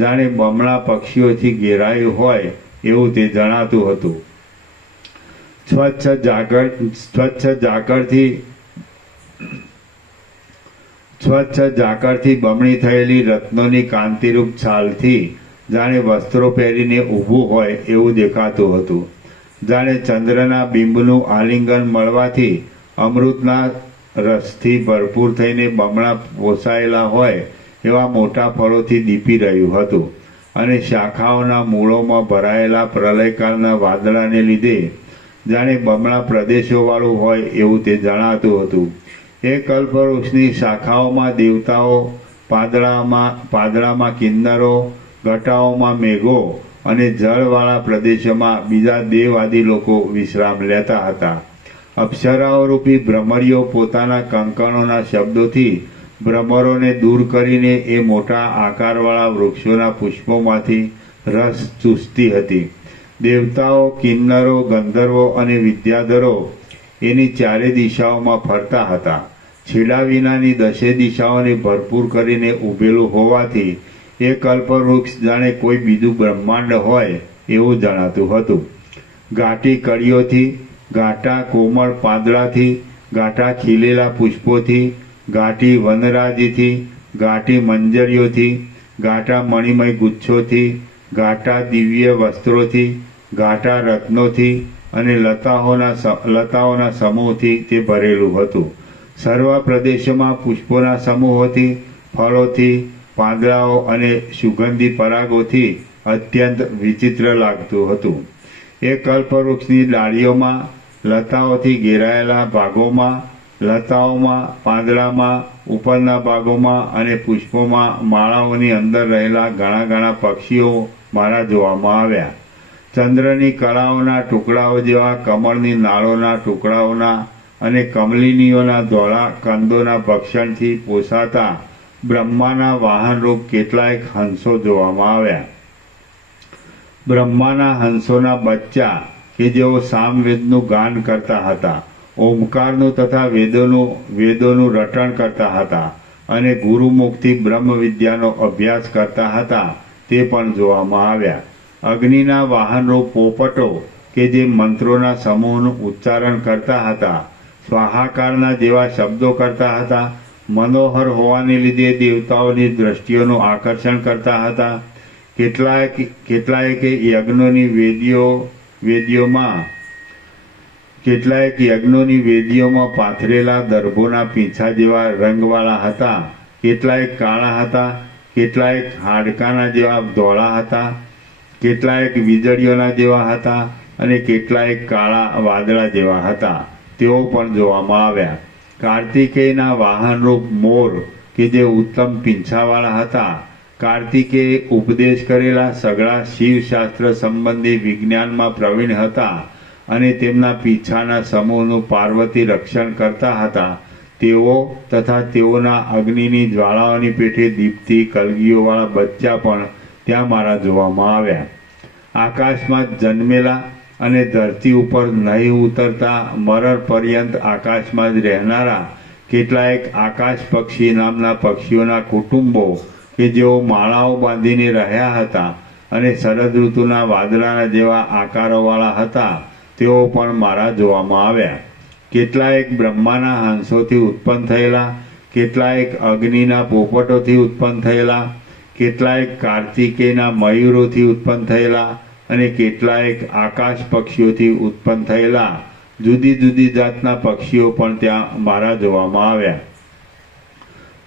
જાણે બમણા પક્ષીઓથી ઘેરાયું હોય એવું તે જણાતું હતું. સ્વચ્છ ઝાકળથી બમણી થયેલી રત્નોની કાંતિરૂપ છાલથી જાણે વસ્ત્રો પહેરીને ઊભું હોય એવું દેખાતું હતું. જાણે ચંદ્રના બિંબનું આલિંગન મળવાથી અમૃતના રસથી ભરપૂર થઈને બમણા પોસાયેલા હોય એવા મોટા ફળોથી દીપી રહ્યું હતું. અને શાખાઓના મૂળોમાં ભરાયેલા પ્રલયકાળના વાદળાને લીધે જાણે બમણા પ્રદેશોવાળું હોય એવું તે જણાતું હતું. એ કલ્પવૃક્ષની શાખાઓમાં દેવતાઓ, પાદળામાં કિન્નરો, ઘટાઓમાં મેઘો અને જળવાળા પ્રદેશોમાં બીજા દેવ આદિ લોકો વિશ્રામ લેતા હતા. અપ્સરાઓ રૂપી ભ્રમરીઓ પોતાના કંકણોના શબ્દોથી ભ્રમરોને દૂર કરીને એ મોટા આકારવાળા વૃક્ષોના પુષ્પોમાંથી રસ ચૂસતી હતી. દેવતાઓ, કિન્નરો, ગંધર્વો અને વિદ્યાધરો એની ચારે દિશાઓમાં ફરતા હતા. છેડા વિનાની દશે દિશાઓને ભરપૂર કરીને ઊભેલું હોવાથી એ કલ્પવૃક્ષ જાણે કોઈ બીજું બ્રહ્માંડ હોય એવું જણાતું હતું. ઘાટી કળીઓથી, ઘાટા કોમળ પાંદડાથી, ઘાટા ખીલેલા પુષ્પોથી, ઘાટી વનરાજીથી, ઘાટી મંજરીઓથી, ઘાટા મણિમય ગુચ્છોથી, ઘાટા દિવ્ય વસ્ત્રોથી, ઘાટા રત્નોથી અને લતાઓના સમૂહથી તે ભરેલું હતું. સર્વ પ્રદેશોમાં પુષ્પોના સમૂહોથી, ફળોથી, પાંદડાઓ અને સુગંધી પરાગોથી અત્યંત વિચિત્ર લાગતું હતું. એ કલ્પવૃક્ષની ડાળીઓમાં, લતાઓથી ઘેરાયેલા ભાગોમાં, લતાઓમાં, પાંદડામાં, ઉપરના ભાગોમાં અને પુષ્પોમાં માળાઓની અંદર રહેલા ઘણા ઘણા પક્ષીઓ મારા જોવામાં આવ્યા. ચંદ્રની કળાઓના ટુકડાઓ જેવા કમળની નાળોના ટુકડાઓના અને કમલિનીઓના ધોળા કંદોના ભક્ષણથી પોસાતા બ્રહ્માના વાહનરૂપ કેટલાયક હંસો જોવામાં આવ્યા. બ્રહ્માના હંસોના બચ્ચા કે જેઓ સામવેદનું ગાન કરતા હતા, ઓમકારનું તથા વેદોનું રટણ કરતા હતા અને ગુરુમુખથી બ્રહ્મ વિદ્યાનો અભ્યાસ કરતા હતા તે પણ જોવામાં આવ્યા. અગ્નિના વાહનરૂપ પોપટો કે જે મંત્રોના સમૂહનું ઉચ્ચારણ કરતા હતા, સ્વાહાકારના જેવા શબ્દો કરતા હતા, મનોહર હોવાને લીધે દેવતાઓની દ્રષ્ટિઓનું આકર્ષણ કરતા હતા. કેટલાયક યજ્ઞોની વેદીઓમાં પાથરેલા દર્ભોના પીંછા જેવા રંગવાળા હતા. કેટલાયક કાળા હતા, કેટલાયક હાડકાના જેવા ધોળા હતા, કેટલાયક વીજળીઓના જેવા હતા અને કેટલાયક કાળા વાદળા જેવા હતા. તેઓ પણ જોવામાં આવ્યા. કાર્તિકેયના વાહનરૂપ મોર કે જે ઉત્તમ પીંછાવાળા હતા, કાર્તિકેય ઉપદેશ કરેલા સઘળા શિવશાસ્ત્ર સંબંધી વિજ્ઞાનમાં પ્રવીણ હતા અને તેમના પીંછાના સમૂહનું પાર્વતી રક્ષણ કરતા હતા. તેઓ તથા તેઓના અગ્નિની જ્વાળાઓની પેઠે દીપતી કલગીઓવાળા બચ્ચા પણ ત્યાં મારા જોવામાં આવ્યા. આકાશમાં જન્મેલા અને ધરતી ઉપર નહીં ઉતરતા મરણ પર્યંત આકાશમાં જ રહેનારા કેટલાયક આકાશ પક્ષી નામના પક્ષીઓના કુટુંબો કે જેઓ માળાઓ બાંધીને રહ્યા હતા અને શરદ ઋતુના વાદળાના જેવા આકારોવાળા હતા, તેઓ પણ મારા જોવામાં આવ્યા. કેટલાયક બ્રહ્માના હંસોથી ઉત્પન્ન થયેલા, કેટલાયક અગ્નિના પોપટોથી ઉત્પન્ન થયેલા, કેટલાયક કાર્તિકેયના મયુરોથી ઉત્પન્ન થયેલા અને કેટલાયક આકાશ પક્ષીઓથી ઉત્પન્ન થયેલા જુદી જુદી જાતના પક્ષીઓ પણ ત્યાં મારા જોવામાં આવ્યા.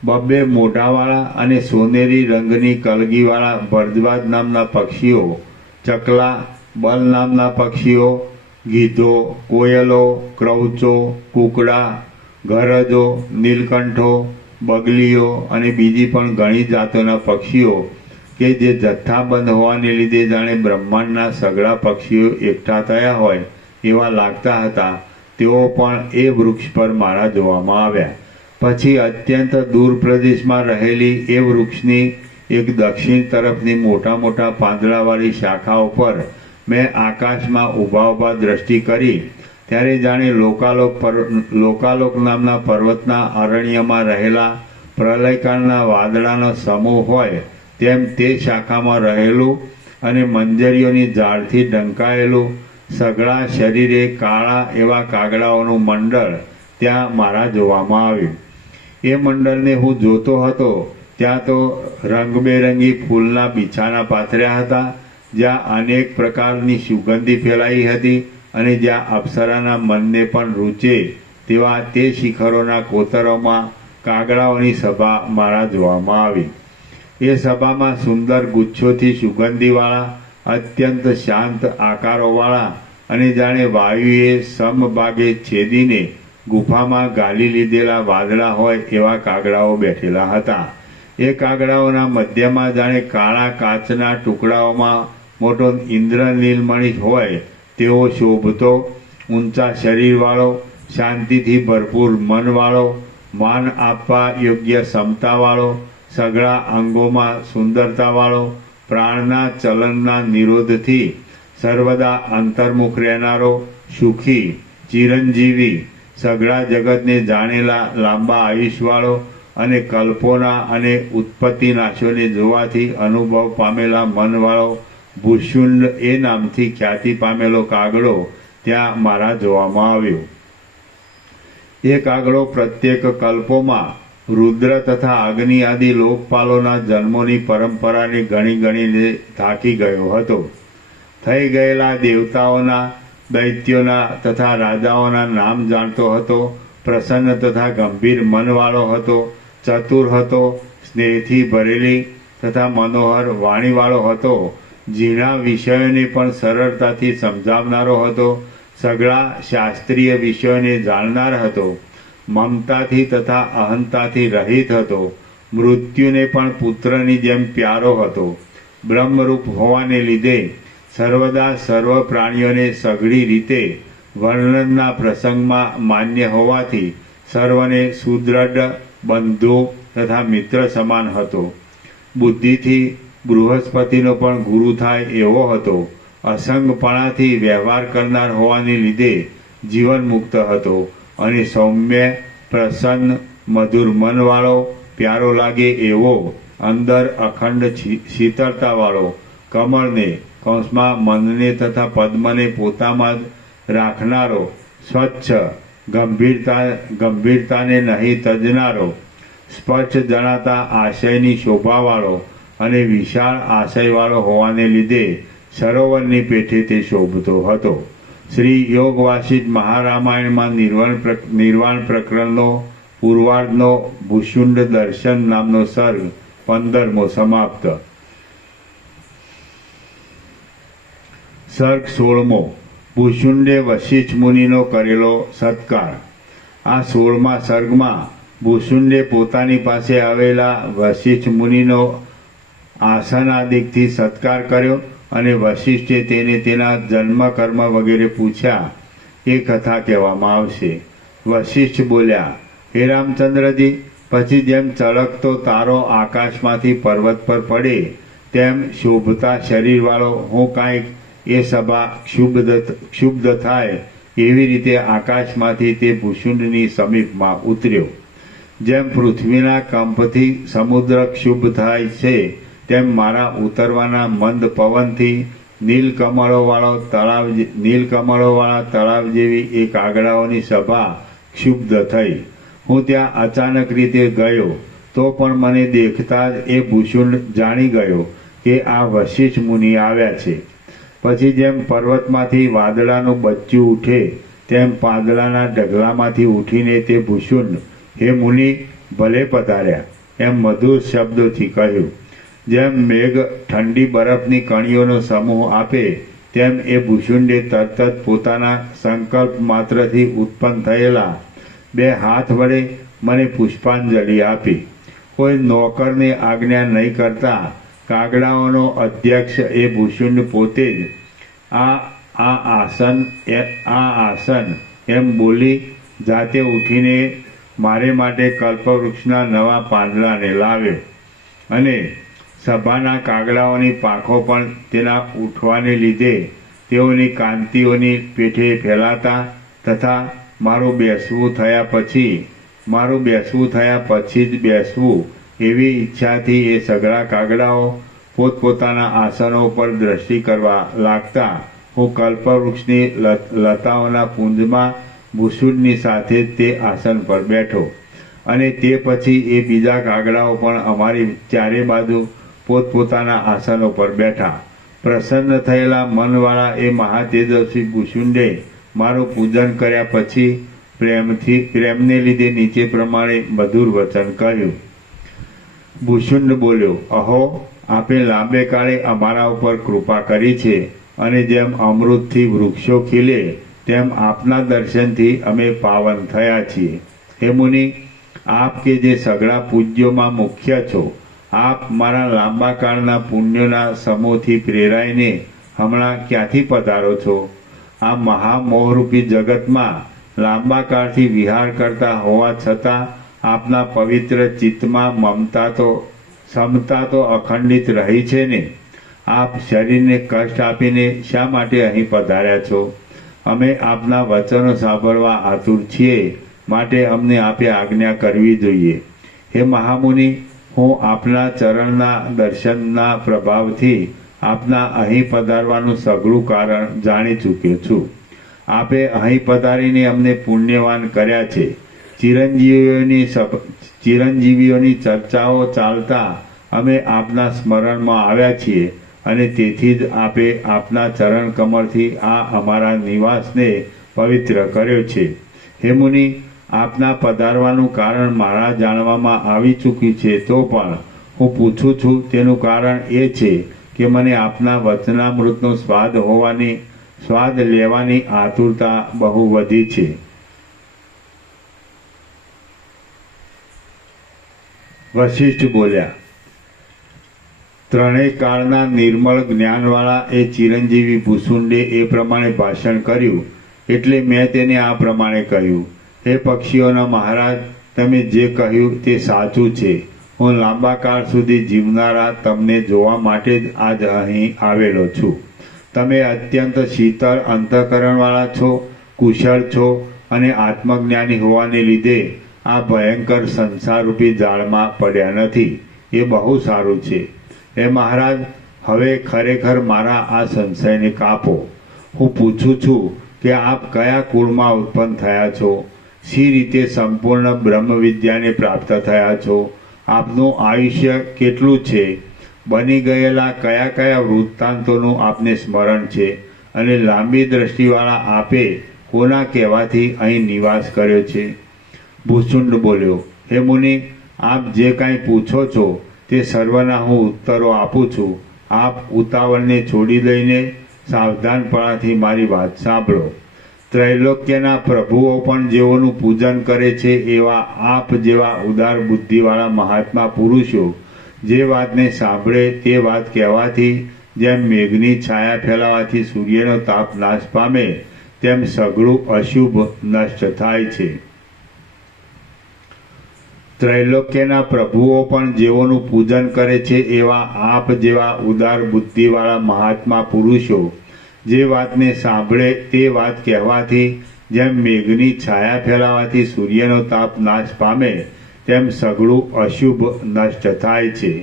બબ્બે મોઢાવાળા અને સોનેરી રંગની કલગીવાળા ભરદ્વાજ નામના પક્ષીઓ, ચકલા, બલ નામના પક્ષીઓ, ગીધો, કોયલો, ક્રૌચો, કુકડા, ગરજો, નીલકંઠો, બગલીઓ અને બીજી પણ ઘણી જાતોના પક્ષીઓ કે જે જથ્થાબંધ હોવાને લીધે જાણે બ્રહ્માંડના સઘળા પક્ષીઓ એકઠા થયા હોય એવા લાગતા હતા, તેઓ પણ એ વૃક્ષ પર મારા જોવામાં આવ્યા. પછી અત્યંત દૂર પ્રદેશમાં રહેલી એ વૃક્ષની એક દક્ષિણ તરફની મોટા મોટા પાંદડાવાળી શાખા ઉપર મેં આકાશમાં ઊભા દ્રષ્ટિ કરી ત્યારે જાણે લોકાલોક નામના પર્વતના અરણ્યમાં રહેલા પ્રલયકાળના વાદળાનો સમૂહ હોય તેમ તે શાખામાં રહેલું અને મંજરીઓની ઝાડથી ઢંકાયેલું સઘળા શરીરે કાળા એવા કાગડાઓનું મંડળ ત્યાં મારા જોવામાં આવ્યું. એ મંડળને હું જોતો હતો ત્યાં તો રંગબેરંગી ફૂલના બિછાના પાથર્યા હતા, જ્યાં અનેક પ્રકારની સુગંધી ફેલાઈ હતી અને જ્યાં અપ્સરાના મનને પણ રૂચે તેવા તે શિખરોના કોતરોમાં કાગડાઓની સભા મારા જોવામાં આવી. એ સભામાં સુંદર ગુચ્છોથી સુગંધીવાળા, અત્યંત શાંત આકારોવાળા અને જાણે વાયુએ સમભાગે છેદીને ગુફામાં ગાલી લીધેલા વાદળા હોય એવા કાગડાઓ બેઠેલા હતા. એ કાગડાઓના મધ્યમાં જાણે કાળા કાચના ટુકડાઓમાં મોટો ઇન્દ્રનીલમણિ હોય તેવો શોભતો, ઊંચા શરીરવાળો, શાંતિથી ભરપૂર મનવાળો, માન આપવા યોગ્ય ક્ષમતાવાળો, સઘળા અંગોમાં સુંદરતાવાળો, પ્રાણના ચલનના નિરોધથી સર્વદા અંતર્મુખ રહેનારો, સુખી, ચિરંજીવી, સઘળા જગતને જાણેલા લાંબા આયુષ્યવાળો અને કલ્પોના અને ઉત્પત્તિ નાશોને જોવાથી અનુભવ પામેલા મનવાળો ભૂષુંડ એ નામથી ખ્યાતિ પામેલો કાગડો ત્યાં મારા જોવામાં આવ્યો. એ કાગડો પ્રત્યેક કલ્પોમાં રુદ્ર તથા અગ્નિ આદિ લોકપાલોના જન્મોની પરંપરાને ગણી ગણીને થાકી ગયો હતો. થઈ ગયેલા દેવતાઓના, દૈત્યોના તથા રાજાઓના નામ જાણતો હતો. પ્રસન્ન તથા ગંભીર મનવાળો હતો. ચતુર હતો. સ્નેહથી ભરેલી તથા મનોહર વાણીવાળો હતો. ઝીણા વિષયોને પણ સરળતાથી સમજાવનારો હતો. સઘળા શાસ્ત્રીય વિષયોને જાણનાર હતો. મમતાથી તથા અહંતાથી રહિત હતો. મૃત્યુને પણ પુત્રની જેમ પ્યારો હતો. બ્રહ્મરૂપ હોવાને લીધે સર્વદા સર્વ પ્રાણીઓને સઘળી રીતે વર્ણનના પ્રસંગમાં માન્ય હોવાથી સર્વને સુદૃઢ બંધુ તથા મિત્ર સમાન હતો. બુદ્ધિથી બૃહસ્પતિનો પણ ગુરુ થાય એવો હતો. અસંગપણાથી વ્યવહાર કરનાર હોવાને લીધે જીવન મુક્ત હતો અને સૌમ્ય, પ્રસન્ન, મધુર મનવાળો, પ્યારો લાગે એવો, અંદર અખંડ શીતળતાવાળો, કમળને કૌંસમાં મનને તથા પદ્મને પોતામાં જ રાખનારો, સ્વચ્છ, ગંભીરતાને નહીં તજનારો, સ્પષ્ટ જણાતા આશયની શોભાવાળો અને વિશાળ આશયવાળો હોવાને લીધે સરોવરની પેઠે તે શોભતો હતો. શ્રી યોગ વાસિષ્ઠ મહારામાયણમાં નિર્વાણ પ્રકરણનો પૂર્વાર્ધનો ભૂષુંડ દર્શન નામનો સર્ગ 15મો સમાપ્ત. સર્ગ 16મો. ભૂષુંડે વશિષ્ઠ મુનિનો કરેલો સત્કાર. આ 16મા સર્ગમાં ભૂષુંડે પોતાની પાસે આવેલા વશિષ્ઠ મુનિનો આસનાદિકથી સત્કાર કર્યો અને વશિષ્ઠે તેને તેના જન્મ કર્મ વગેરે પૂછ્યા એ કથા કહેવામાં આવશે. વશિષ્ઠ બોલ્યા, હે રામચંદ્રજી, પછી જેમ ચળકતો તારો આકાશમાંથી પર્વત પર પડે તેમ શોભતા શરીરવાળો હું કાંઈક એ સભા ક્ષુબ્ધ થાય એવી રીતે આકાશમાંથી તે ભૂષુંડની સમીપમાં ઉતર્યો. જેમ પૃથ્વીના કંપથી સમુદ્ર ક્ષુબ્ધ થાય છે તેમ મારા ઉતરવાના મંદ પવનથી નીલકમળોવાળા તળાવ જેવી એ કાગડાઓની સભા ક્ષુબ્ધ થઈ. હું ત્યાં અચાનક રીતે ગયો તો પણ મને દેખતા જ એ ભૂષુંડ જાણી ગયો કે આ વશિષ્ઠ મુનિ આવ્યા છે. પછી જેમ પર્વતમાંથી વાદળાનું બચ્ચું ઉઠે તેમ પાંદડાના ઢગલામાંથી ઉઠીને તે ભૂષુંડ હે મુનિ ભલે પધાર્યા એમ મધુર શબ્દોથી કહ્યું. જેમ મેઘ ઠંડી બરફની કણીઓનો સમૂહ આપે તેમ એ ભૂષુંડે તરત જ પોતાના સંકલ્પ માત્રથી ઉત્પન્ન થયેલા 2 હાથ વડે મને પુષ્પાંજલિ આપી. કોઈ નોકરને આજ્ઞા નહીં કરતા કાગડાઓનો અધ્યક્ષ એ ભૂષુંડ પોતે જ આ આસન એમ બોલી જાતે ઉઠીને મારે માટે કલ્પવૃક્ષના નવા પાંદડાને લાવ્યો અને સભાના કાગડાઓની પાંખો પણ તેના ઉઠવાને લીધે તેઓની કાંતિઓની પેઠે ફેલાતા તથા મારું બેસવું થયા પછી જ બેસવું એવી ઈચ્છાથી એ સઘળા કાગડાઓ પોતપોતાના આસનો પર દ્રષ્ટિ કરવા લાગતા હું કલ્પવૃક્ષની લતાઓના પુંજમાં ભૂષુંડની સાથે જ તે આસન પર બેઠો અને તે પછી એ બીજા કાગડાઓ પણ અમારી ચારે બાજુ પોતપોતાના આસનો પર બેઠા. પ્રસન્ન થયેલા મનવાળા એ મહાતેજસ્વી ભૂષુંડે મારું પૂજન કર્યા પછી પ્રેમને લીધે નીચે પ્રમાણે મધુર વચન કહ્યું. ભૂષુંડ બોલ્યો, અહો, આપે લાંબે કાળે અમારા ઉપર કૃપા કરી છે અને જેમ અમૃતથી વૃક્ષો ખીલે તેમ આપના દર્શનથી અમે પાવન થયા છીએ. હે મુનિ, આપ કે જે સઘળા પૂજ્યોમાં મુખ્ય છો, આપ મારા લાંબા કાળના પુણ્યોના સમૂહથી પ્રેરાઈને હમણાં ક્યાંથી પધારો છો? આ મહામોહરૂપી જગતમાં લાંબા કાળથી વિહાર કરતા હોવા છતાં આપના પવિત્ર ચિત્તમાં સમતા તો અખંડિત રહી છે ને? આપ શરીરને કષ્ટ આપીને શા માટે અહીં પધાર્યા છો? અમે આપના વચનો સાંભળવા આતુર છીએ, માટે અમને આપે આજ્ઞા કરવી જોઈએ. હે મહામુનિ, હું આપના ચરણના દર્શનના પ્રભાવથી આપના અહીં પધારવાનું સઘળું કારણ જાણી ચૂક્યો છું. આપે અહીં પધારીને અમને પુણ્યવાન કર્યા છે. ચિરંજીવીઓની ચર્ચાઓ ચાલતા અમે આપના સ્મરણમાં આવ્યા છીએ અને તેથી જ આપે આપના ચરણ કમળથી આ અમારા નિવાસને પવિત્ર કર્યો છે. હે મુનિ, આપના પધારવાનું કારણ મારા જાણવામાં આવી ચૂક્યું છે, તો પણ હું પૂછું છું. તેનું કારણ એ છે કે મને આપના વચનામૃતનો સ્વાદ લેવાની આતુરતા બહુ વધી છે. વશિષ્ઠ બોલ્યા, ત્રણેય કાળના નિર્મળ જ્ઞાનવાળા એ ચિરંજીવી ભૂષુંડે એ પ્રમાણે ભાષણ કર્યું એટલે મેં તેને આ પ્રમાણે કહ્યું. હે પક્ષીઓના મહારાજ, તમે જે કહ્યું તે સાચું છે. હું લાંબા કાળ સુધી જીવનારા તમને જોવા માટે જ આજ અહીં આવેલો છું. તમે અત્યંત શીતળ અંતઃકરણવાળા છો, કુશળ છો અને આત્મજ્ઞાની હોવાને લીધે આ ભયંકર સંસારરૂપી જાળમાં પડ્યા નથી. એ બહુ સારું છે. હે મહારાજ, હવે ખરેખર મારા આ સંશયને કાપો. હું પૂછું છું કે આપ કયા કુળમાં ઉત્પન્ન થયા છો? શી રીતે સંપૂર્ણ બ્રહ્મ વિદ્યાને પ્રાપ્ત થયા છો? આપનું આયુષ્ય કેટલું છે? બની ગયેલા કયા કયા વૃત્તાંતોનું આપને સ્મરણ છે? અને લાંબી દ્રષ્ટિવાળા આપે કોના કહેવાથી અહીં નિવાસ કર્યો છે? ભૂષુંડ બોલ્યો, હે મુનિ, આપ જે કાંઈ પૂછો છો તે સર્વના હું ઉત્તરો આપું છું. આપ ઉતાવળને છોડી દઈને સાવધાનપણાથી મારી વાત સાંભળો. ત્રૈલોક્યના પ્રભુઓ પણ જેઓનું પૂજન કરે છે એવા આપ જેવા ઉદાર બુદ્ધિવાળા મહાત્મા પુરુષો જે વાતને સાંભળે તે વાત કહેવાથી જેમ મેઘની છાયા ફેલાવાથી સૂર્યનો તાપ નાશ પામે તેમ સઘળું અશુભ નષ્ટ થાય છે. ત્રૈલોક્યના પ્રભુઓ પણ જેઓનું પૂજન કરે છે એવા આપ જેવા ઉદાર બુદ્ધિવાળા મહાત્મા પુરુષો જે વાતને સાંભળે તે વાત કહેવાથી જેમ મેઘની છાયા ફેલાવાથી સૂર્યનો તાપ નાશ પામે તેમ સઘળું અશુભ નષ્ટ થાય છે.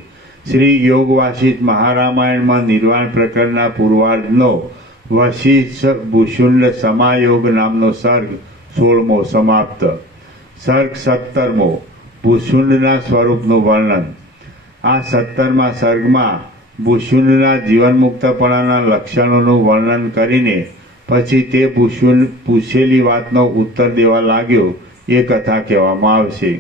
શ્રી યોગ વાસિષ્ઠ મહારામાયણમાં નિર્વાણ પ્રકરણના પૂર્વાર્ધનો વશિષ્ઠ ભૂષુંડ સમાયોગ નામનો સર્ગ 16મો સમાપ્ત. સર્ગ 17મો ભૂષુંડના સ્વરૂપનું વર્ણન. આ 17મા સર્ગમાં ભૂષુંડના જીવનમુક્તપણાના લક્ષણોનું વર્ણન કરીને પછી તે ભૂષુંડ પૂછેલી વાતનો ઉત્તર દેવા લાગ્યો એ કથા કહેવામાં આવશે.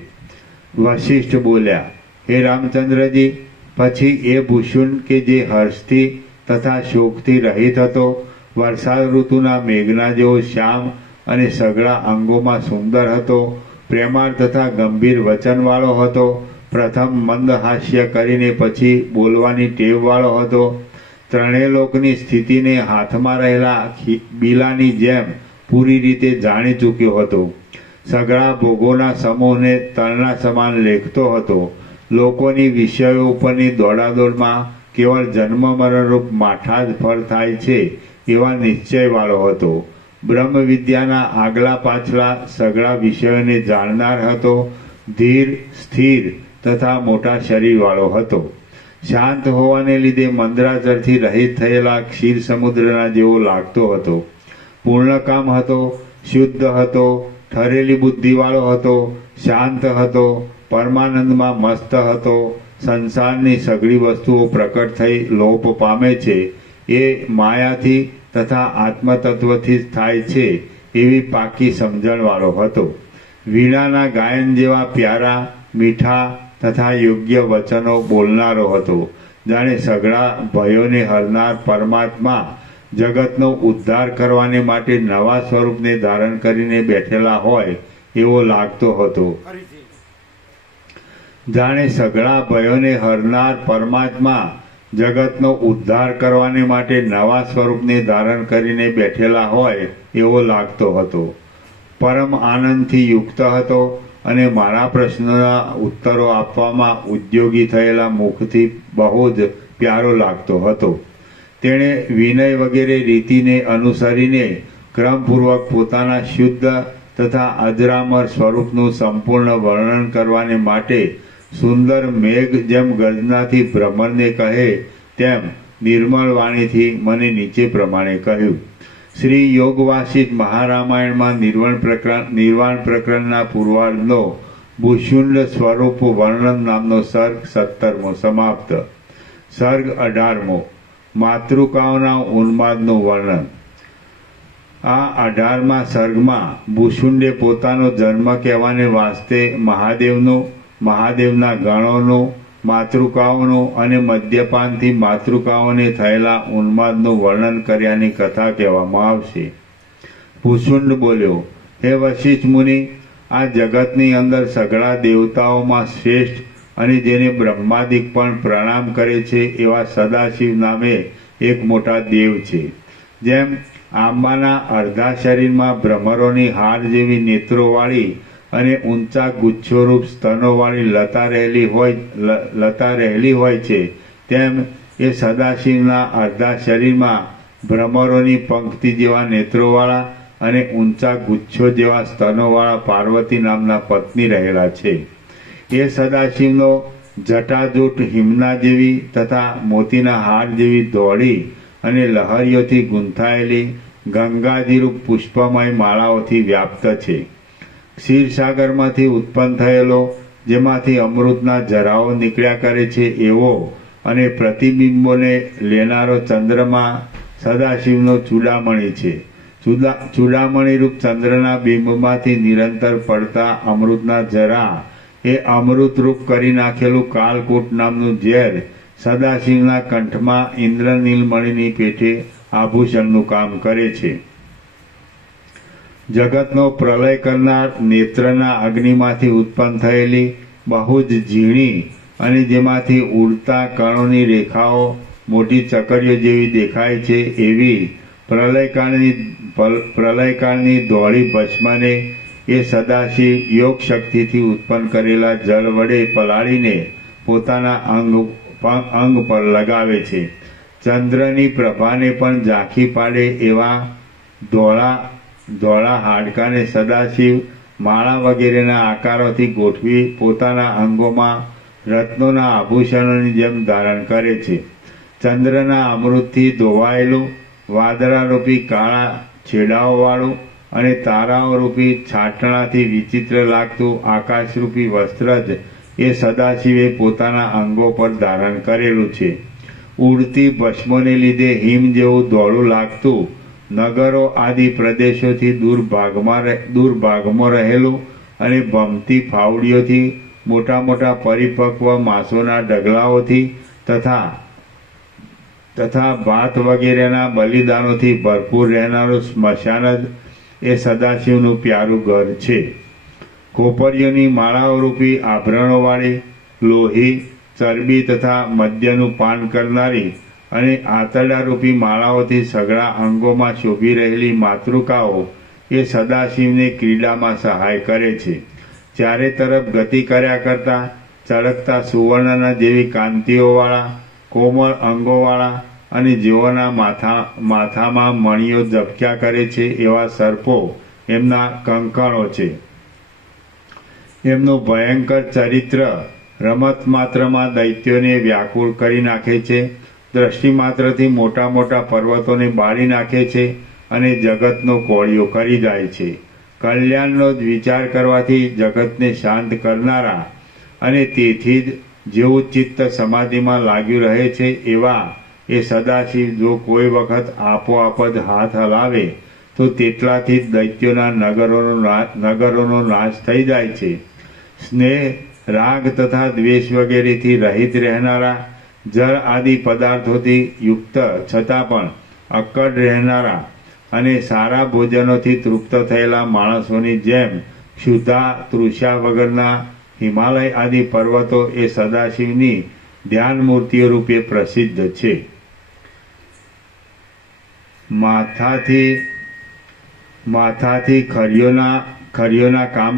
વશિષ્ઠ બોલ્યા, હે રામચંદ્રજી, પછી એ ભૂષુંડ કે જે હર્ષથી તથા શોકથી રહિત હતો, વરસાદ ઋતુના મેઘના જેવો શ્યામ અને સઘળા અંગોમાં સુંદર હતો, પ્રેમાળ તથા ગંભીર વચનવાળો હતો, પ્રથમ મંદ હાસ્ય કરીને પછી બોલવાની ટેવવાળો હતો, ત્રણેય લોકની સ્થિતિને હાથમાં રહેલા બીલાની જેમ પૂરી રીતે જાણી ચૂક્યો હતો, સઘળા ભોગોના સમૂહને તલના સમાન લેખતો હતો, લોકોની વિષયો ઉપરની દોડાદોડમાં કેવળ જન્મ મરણરૂપ માઠા જ ફળ થાય છે એવા નિશ્ચયવાળો હતો, બ્રહ્મ વિદ્યાના આગલા પાછલા સઘળા વિષયોને જાણનાર હતો, ધીર સ્થિર તથા મોટા શરીરવાળો હતો, શાંત હોવાને લીધે મંદરાચરથી રહિત થયેલા ક્ષીર સમુદ્રના જેવો લાગતો હતો, પૂર્ણકામ હતો, શુદ્ધ હતો, ઠરેલી બુદ્ધિવાળો હતો, શાંત હતો, પરમાનંદમાં મસ્ત હતો, સંસારની સઘળી વસ્તુઓ પ્રકટ થઈ લોપ પામે છે એ માયાથી તથા આત્મતત્વથી જ થાય છે એવી પાકી સમજણવાળો હતો, વીણાના ગાયન જેવા પ્યારા મીઠા તથા યોગ્ય વચનો બોલનારો હતો, જાણે સઘળા ભયોને હરનાર પરમાત્મા જગતનો ઉદ્ધાર કરવાને માટે નવા સ્વરૂપને ધારણ કરીને બેઠેલા હોય એવો લાગતો હતો, જાણે સઘળા ભયોને હરનાર પરમાત્મા જગતનો ઉદ્ધાર કરવાને માટે નવા સ્વરૂપને ધારણ કરીને બેઠેલા હોય એવો લાગતો હતો, પરમ આનંદથી યુક્ત હતો અને મારા પ્રશ્નોના ઉત્તરો આપવામાં ઉદ્યોગી થયેલા મુખથી બહુ જ પ્યારો લાગતો હતો. તેણે વિનય વગેરે રીતિને અનુસરીને ક્રમપૂર્વક પોતાના શુદ્ધ તથા અજરામર સ્વરૂપનું સંપૂર્ણ વર્ણન કરવાને માટે સુંદર મેઘ જેમ ગર્જનાથી ભ્રમરને કહે તેમ નિર્મળ વાણીથી મને નીચે પ્રમાણે કહ્યું. શ્રી યોગ વાસિષ્ઠ મહારામાયણમાં નિર્વાણ પ્રકરણના પૂર્વાર્ધનો ભૂષુંડ સ્વરૂપ વર્ણન નામનો સર્ગ 17મો સમાપ્ત. સર્ગ 18મો માતૃકાઓના ઉન્માદનું વર્ણન. આ 18મા સર્ગમાં ભૂષુંડે પોતાનો જન્મ કહેવાને વાસ્તે મહાદેવનું, મહાદેવના ગણોનું, માતૃકાઓનું અને મદ્યપાનથી માતૃકાઓને થયેલા ઉન્માદનું વર્ણન કર્યાની કથા કહેવામાં આવશે. ભૂષુંડ બોલ્યો, હે વશિષ્ઠ મુનિ, આ જગતની અંદર સઘળા દેવતાઓમાં શ્રેષ્ઠ અને જેને બ્રહ્માદિક પણ પ્રણામ કરે છે એવા સદાશિવ નામે એક મોટા દેવ છે. જેમ આંબાના અડધા શરીરમાં ભ્રમરોની હાર જેવી નેત્રોવાળી અને ઊંચા ગુચ્છોરૂપ સ્તનોવાળી લતા રહેલી હોય છે, તેમ એ સદાશિવના અડધા શરીરમાં ભ્રમરોની પંક્તિ જેવા નેત્રોવાળા અને ઊંચા ગુચ્છો જેવા સ્તનોવાળા પાર્વતી નામના પત્ની રહેલા છે. એ સદાશિવનો જટાજૂટ હિમના જેવી તથા મોતીના હાર જેવી ધોળી અને લહરીઓથી ગૂંથાયેલી ગંગાજીરૂપ પુષ્પમય માળાઓથી વ્યાપ્ત છે. ક્ષીરસાગરમાંથી ઉત્પન્ન થયેલો, જેમાંથી અમૃતના જરાઓ નીકળ્યા કરે છે એવો અને પ્રતિબિંબોને લેનારો ચંદ્રમાં સદાશિવનો ચૂડામણી છે. ચૂડામણીરૂપ ચંદ્રના બિંબમાંથી નિરંતર પડતા અમૃતના જરા એ અમૃતરૂપ કરી નાખેલું કાલકૂટ નામનું ઝેર સદાશિવના કંઠમાં ઇન્દ્રનીલમણીની પેઠે આભૂષણનું કામ કરે છે. જગતનો પ્રલય કરનાર નેત્રના અગ્નિમાંથી ઉત્પન્ન થયેલી બહુ જ ઝીણી અને જેમાંથી ઉડતા કણોની રેખાઓ મોટી ચકરીઓ જેવી દેખાય છે એવી પ્રલયકાળની ધોળી ભસ્મને એ સદાશિવ યોગ શક્તિથી ઉત્પન્ન કરેલા જળ વડે પલાળીને પોતાના અંગ પર લગાવે છે. ચંદ્રની પ્રભાને પણ ઝાંખી પાડે એવા ધોળા હાડકાને સદાશિવ માળા વગેરેના આકારોથી ગોઠવી પોતાના અંગોમાં રત્નોના આભૂષણોની જેમ ધારણ કરે છે. ચંદ્રના અમૃતથી ધોવાયેલું, વાદળારૂપી કાળા છેડાઓવાળું અને તારાઓરૂપી છાટણાથી વિચિત્ર લાગતું આકાશરૂપી વસ્ત્ર જ એ સદાશિવે પોતાના અંગો પર ધારણ કરેલું છે. ઉડતી ભસ્મોને લીધે હિમ જેવું દોડું લાગતું, નગરો આદિ પ્રદેશોથી દૂર ભાગમાં રહેલું અને ભમતી ફાવડીઓથી, મોટા મોટા પરિપક્વ માંસોના ઢગલાઓથી તથા ભાત વગેરેના બલિદાનોથી ભરપૂર રહેનારું સ્મશાન જ એ સદાશિવનું પ્યારું ઘર છે. ખોપરીઓની માળાઓરૂપી આભરણોવાળી, લોહી, ચરબી તથા મદ્યનું પાન કરનારી અને આંતરડારૂપી માળાઓથી સઘળા અંગોમાં શોભી રહેલી માતૃકાઓ એ સદાશિવને ક્રીડામાં સહાય કરે છે. ચારે તરફ ગતિ કર્યા કરતા ચળકતા સુવર્ણના જેવી કાંતિઓવાળા, કોમળ અંગોવાળા અને જેઓના માથામાં મણીઓ ઝબક્યા કરે છે એવા સર્પો એમના કંકણો છે. એમનું ભયંકર ચરિત્ર રમત માત્રમાં દૈત્યોને વ્યાકુળ કરી નાખે છે. દ્રષ્ટિ માત્રથી મોટા મોટા પર્વતોને બાળી નાખે છે અને જગતનો કોળિયો કરી જાય છે. કલ્યાણનો જ વિચાર કરવાથી જગતને શાંત કરનારા અને તેથી જ જેવું ચિત્ત સમાધિમાં લાગ્યું રહે છે એવા એ સદાશિવ જો કોઈ વખત આપોઆપ જ હાથ હલાવે તો તેટલાથી જ દૈત્યોના નગરોનો નાશ થઈ જાય છે. સ્નેહ, રાગ તથા દ્વેષ વગેરેથી રહિત રહેનારા, જળ આદિ પદાર્થોથી યુક્ત છતાં પણ અક્કડ રહેનારા અને સારા ભોજનોથી તૃપ્ત થયેલા માણસોની જેમ ક્ષુધા તૃષા વગરના હિમાલય આદિ પર્વતો એ સદાશિવની ધ્યાન મૂર્તિઓ રૂપે પ્રસિદ્ધ છે. માથાથી ખરીઓના કામ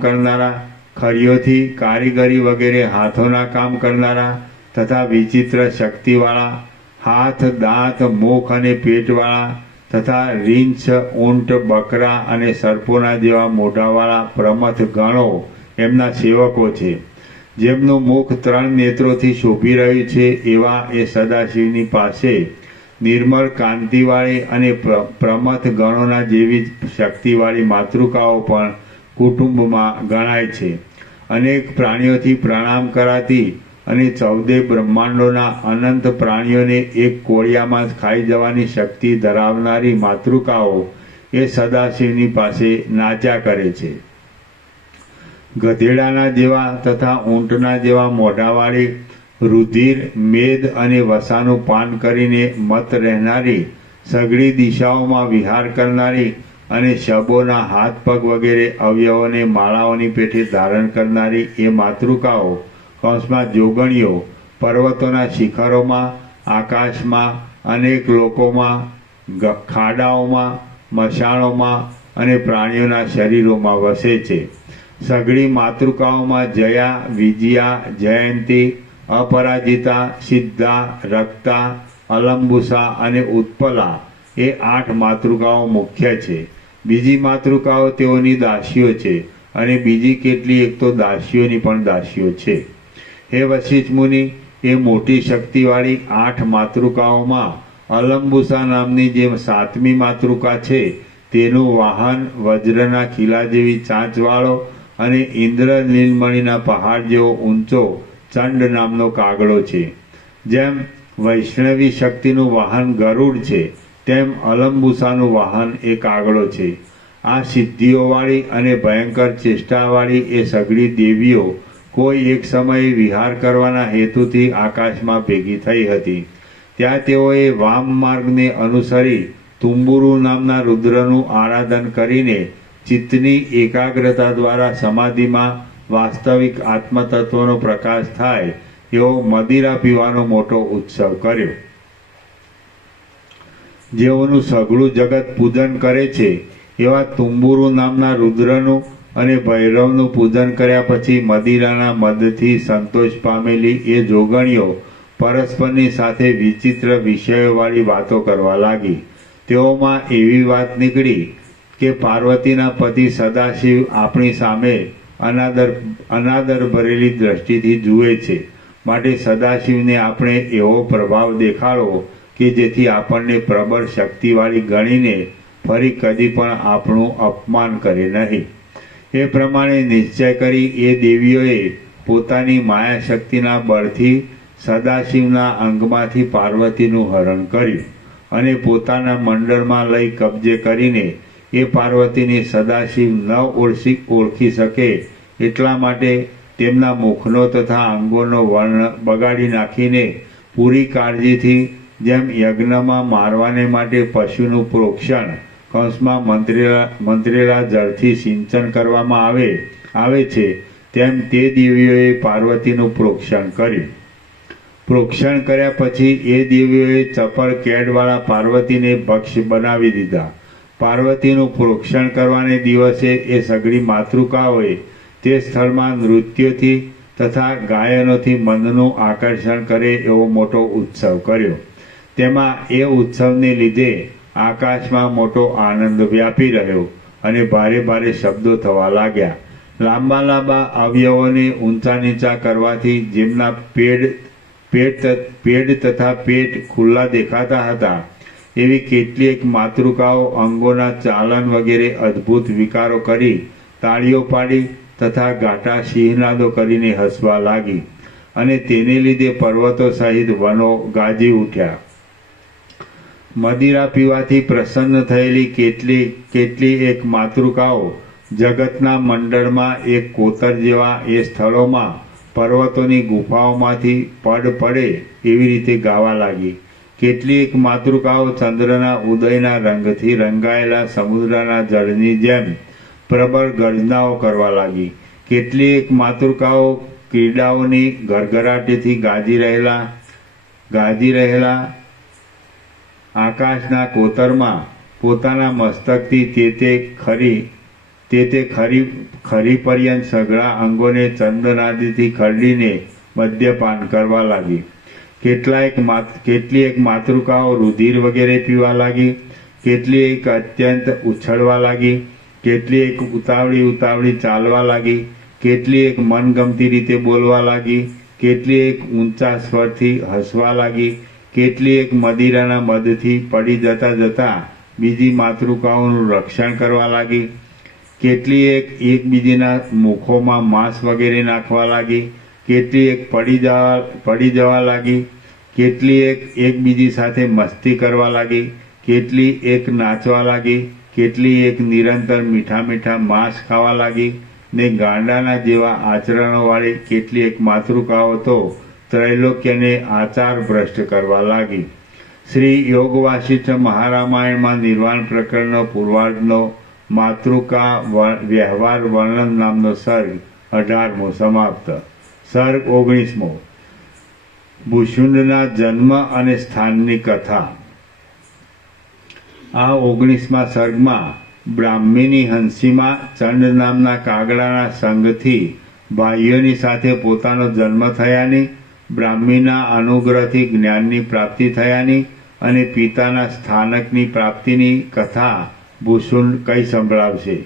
કરનારા, ખરીઓથી કારીગરી વગેરે હાથોના કામ કરનારા તથા વિચિત્ર શક્તિવાળા, હાથ, દાંત, મુખ અને પેટવાળા તથા રીંછ, ઊંટ, બકરા અને સર્પોના જેવા મોઢાવાળા પ્રમથ ગણો એમના સેવકો છે. જેમનું મુખ 3 નેત્રોથી શોભી રહ્યું છે એવા એ સદાશિવની પાસે નિર્મળ કાંતિવાળી અને પ્રમથ ગણોના જેવી શક્તિવાળી માતૃકાઓ પણ કુટુંબમાં ગણાય છે. અનેક પ્રાણીઓથી પ્રણામ કરાતી અને 14 બ્રહ્માંડોના અનંત પ્રાણીઓને એક કોળિયામાં ખાઈ જવાની શક્તિ ધરાવનારી માતૃકાઓ એ સદાશિવની પાસે નાચ્યા કરે છે. ગધેડાના જેવા તથા ઊંટના જેવા મોઢાવાળી, રુધિર, મેદ અને વસાનું પાન કરીને મત રહેનારી, સઘળી દિશાઓમાં વિહાર કરનારી અને શબોના હાથ પગ વગેરે અવયવોને માળાઓની પેઠે ધારણ કરનારી એ માતૃકાઓ કૌંસમાં જોગણીઓ પર્વતોના શિખરોમાં, આકાશમાં, અનેક લોકોમાં, ખાડાઓમાં, મશાણોમાં અને પ્રાણીઓના શરીરોમાં વસે છે. સઘળી માતૃકાઓમાં જયા, વિજયા, જયંતી, અપરાજિતા, સિદ્ધા, રક્તા, અલંબુસા અને ઉત્પલા એ 8 માતૃકાઓ મુખ્ય છે. બીજી માતૃકાઓ તેઓની દાસીઓ છે અને બીજી કેટલી એક તો દાસીઓની પણ દાસીઓ છે. હે વશિષ્ઠ મુનિ, એ મોટી શક્તિવાળી 8 માતૃકાઓમાં અલંબુસા નામની જે 7મી માતૃકા છે તેનું વાહન વજ્રના ખીલા જેવી ચાંચવાળો અને ઇન્દ્ર નીલમણીના પહાડ જેવો ઊંચો ચંડ નામનો કાગડો છે. જેમ વૈષ્ણવી શક્તિનું વાહન ગરુડ છે તેમ અલંબુસાનું વાહન એ કાગડો છે. આ સિદ્ધિઓવાળી અને ભયંકર ચેષ્ટાવાળી એ સઘળી દેવીઓ કોઈ એક સમયે વિહાર કરવાના હેતુથી આકાશમાં ભેગી થઈ હતી. ત્યાં તેઓએ વામ માર્ગને અનુસરી તુંબુરુ નામના રુદ્રનું આરાધન કરીને ચિત્તની એકાગ્રતા દ્વારા સમાધિમાં વાસ્તવિક આત્મતત્વનો પ્રકાશ થાય એવો મદિરા પીવાનો મોટો ઉત્સવ કર્યો. જેઓનું સઘળું જગત પૂજન કરે છે એવા તુંબુરુ નામના રુદ્રનું અને ભૈરવનું પૂજન કર્યા પછી મદિરાના મદથી સંતોષ પામેલી એ જોગણીઓ પરસ્પરની સાથે વિચિત્ર વિષયોવાળી વાતો કરવા લાગી. તેઓમાં એવી વાત નીકળી કે પાર્વતીના પતિ સદાશિવ આપણી સામે અનાદર ભરેલી દ્રષ્ટિથી જુએ છે. માટે સદાશિવને આપણે એવો પ્રભાવ દેખાડવો કે જેથી આપણને પ્રબળ શક્તિવાળી ગણીને ફરી કદી પણ આપણું અપમાન કરે નહીં. એ પ્રમાણે નિશ્ચય કરી એ દેવીઓએ પોતાની માયા શક્તિના બળથી સદાશિવના અંગમાંથી પાર્વતીનું હરણ કર્યું અને પોતાના મંડળમાં લઈ કબજે કરીને એ પાર્વતીને સદાશિવ ન ઓળખી શકે એટલા માટે તેમના મુખનો તથા અંગોનો વર્ણ બગાડી નાખીને પૂરી કાળજીથી જેમ યજ્ઞમાં મારવાને માટે પશુનું પ્રોક્ષણ કંસમાં મંત્રેલા જળથી સિંચન કરવામાં આવે છે તેમ તે દેવીઓએ પાર્વતીનું પ્રોક્ષણ કર્યું. પ્રોક્ષણ કર્યા પછી એ દેવીઓએ ચપળ કેડવાળા પાર્વતીને ભક્ષ બનાવી દીધા. પાર્વતીનું પ્રોક્ષણ કરવાને દિવસે એ સઘળી માતૃકાઓએ તે સ્થળમાં નૃત્યોથી તથા ગાયનોથી મનનું આકર્ષણ કરે એવો મોટો ઉત્સવ કર્યો. તેમાં એ ઉત્સવને લીધે આકાશમાં મોટો આનંદ વ્યાપી રહ્યો અને ભારે ભારે શબ્દો થવા લાગ્યા. લાંબા લાંબા અવયવોને ઊંચા નીચા કરવાથી જેમના પેડ તથા પેટ ખુલ્લા દેખાતા હતા એવી કેટલીક માતૃકાઓ અંગોના ચાલન વગેરે અદ્ભુત વિકારો કરી તાળીઓ પાડી તથા ગાટા સિંહનાદો કરીને હસવા લાગી અને તેને લીધે પર્વતો સહિત વનો ગાજી ઉઠ્યા. મદિરા પીવાથી પ્રસન્ન થયેલી કેટલી એક માતૃકાઓ જગતના મંડળમાં એક કોતર જેવા એ સ્થળોમાં પર્વતોની ગુફાઓમાંથી પડે એવી રીતે ગાવા લાગી. કેટલીક માતૃકાઓ ચંદ્રના ઉદયના રંગથી રંગાયેલા સમુદ્રના જળની જેમ પ્રબળ ગર્જનાઓ કરવા લાગી. કેટલીક માતૃકાઓ ક્રીડાઓની ગરગરાટીથી ગાજી રહેલા આકાશના કોતરમાં પોતાના મસ્તકથી તે ખરી પર્યંત સઘળા અંગોને ચંદનાદિથી ખરડીને મદ્યપાન કરવા લાગી. કેટલીક માતૃકાઓ રુધિર વગેરે પીવા લાગી. કેટલીક અત્યંત ઉછળવા લાગી. કેટલીક ઉતાવળી ચાલવા લાગી. કેટલીક મનગમતી રીતે બોલવા લાગી. કેટલીક ઊંચા સ્વરથી હસવા લાગી. કેટલીક મદિરાના મદથી પડી જતા બીજી માતૃકાઓનું રક્ષણ કરવા લાગી. કેટલીક એકબીજીના મુખોમાં માંસ વગેરે નાખવા લાગી. કેટલીક પડી જવા લાગી. કેટલીક એકબીજી સાથે મસ્તી કરવા લાગી. કેટલી એક નાચવા લાગી. કેટલી એક નિરંતર મીઠા માંસ ખાવા લાગી ને ગાંડાના જેવા આચરણોવાળી કેટલીક માતૃકાઓ તો ત્રૈલોક્યને આચાર ભ્રષ્ટ કરવા લાગી. શ્રી યોગ વાસિષ્ઠ મહારામાયણમાં નિર્વાણ પ્રકરણનો પૂર્વાર્ધનો માતૃકા વ્યવહાર વર્ણન નામનો સર્ગ 18મો સમાપ્ત. સર્ગ 19મો ભૂષુંડના જન્મ અને સ્થાનની કથા. આ 19મા સર્ગમાં બ્રાહ્મીની હંસીમાં ચંડ નામના કાગડાના સંગથી ભાઈઓની સાથે પોતાનો જન્મ થયાની, બ્રાહ્મીના અનુગ્રહથી જ્ઞાનની પ્રાપ્તિ થયાની અને પિતાના સ્થાનકની પ્રાપ્તિની કથા ભૂષુંડ કઈ સંભળાવશે.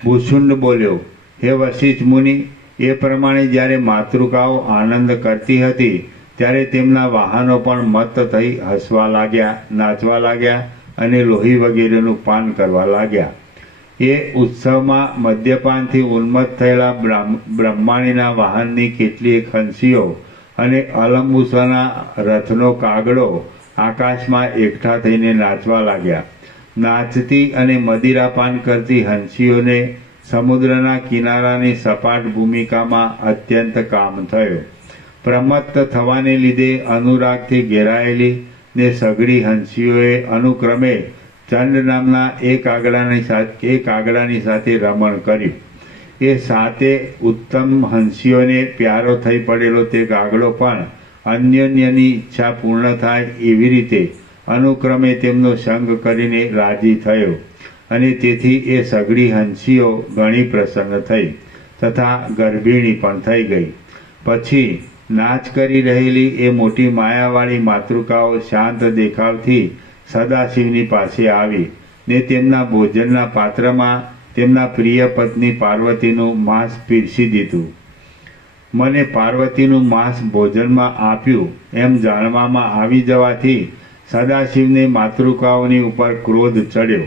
ભૂષુંડ બોલ્યો, હે વશિષ્ઠ મુનિ, એ પ્રમાણે જ્યારે માતૃકાઓ આનંદ કરતી હતી ત્યારે તેમના વાહનો પણ મત્ત થઈ હસવા લાગ્યા, નાચવા લાગ્યા અને લોહી વગેરેનું પાન કરવા લાગ્યા. એ ઉત્સવમાં મદ્યપાનથી ઉન્મત્ત થયેલા બ્રહ્માણીના વાહનની કેટલીક હંસીઓ અને અલંબુસના રથનો કાગડો આકાશમાં એકઠા થઈને નાચવા લાગ્યા. નાચતી અને મદિરાપાન કરતી હંસીઓને સમુદ્રના કિનારાની સપાટ ભૂમિકામાં અત્યંત કામ થયો. પ્રમત્ત થવાને લીધે અનુરાગથી ઘેરાયેલી ને સઘળી હંસીઓએ અનુક્રમે ચંડ નામના એક આગડાની સાથે રમણ કર્યું. એ સાતે ઉત્તમ હંસીઓને પ્યારો થઈ પડેલો તે કાગડો પણ અન્યોન્યની ઈચ્છા પૂર્ણ થાય એવી રીતે અનુક્રમે તેમનો સંગ કરીને રાજી થયો અને તેથી એ સઘળી હંસીઓ ઘણી પ્રસન્ન થઈ તથા ગર્ભિણી પણ થઈ ગઈ. પછી નાચ કરી રહેલી એ મોટી માયાવાળી માતૃકાઓ શાંત દેખાવથી સદાશિવની પાસે આવી ને તેમના ભોજનના પાત્રમાં તેમના પ્રિય પત્ની પાર્વતીનું માંસ પીરસી દીધું. મને પાર્વતીનું માંસ ભોજનમાં આપ્યું એમ જાણવામાં આવી જવાથી સદાશિવને માતૃકાઓની ઉપર ક્રોધ ચડ્યો.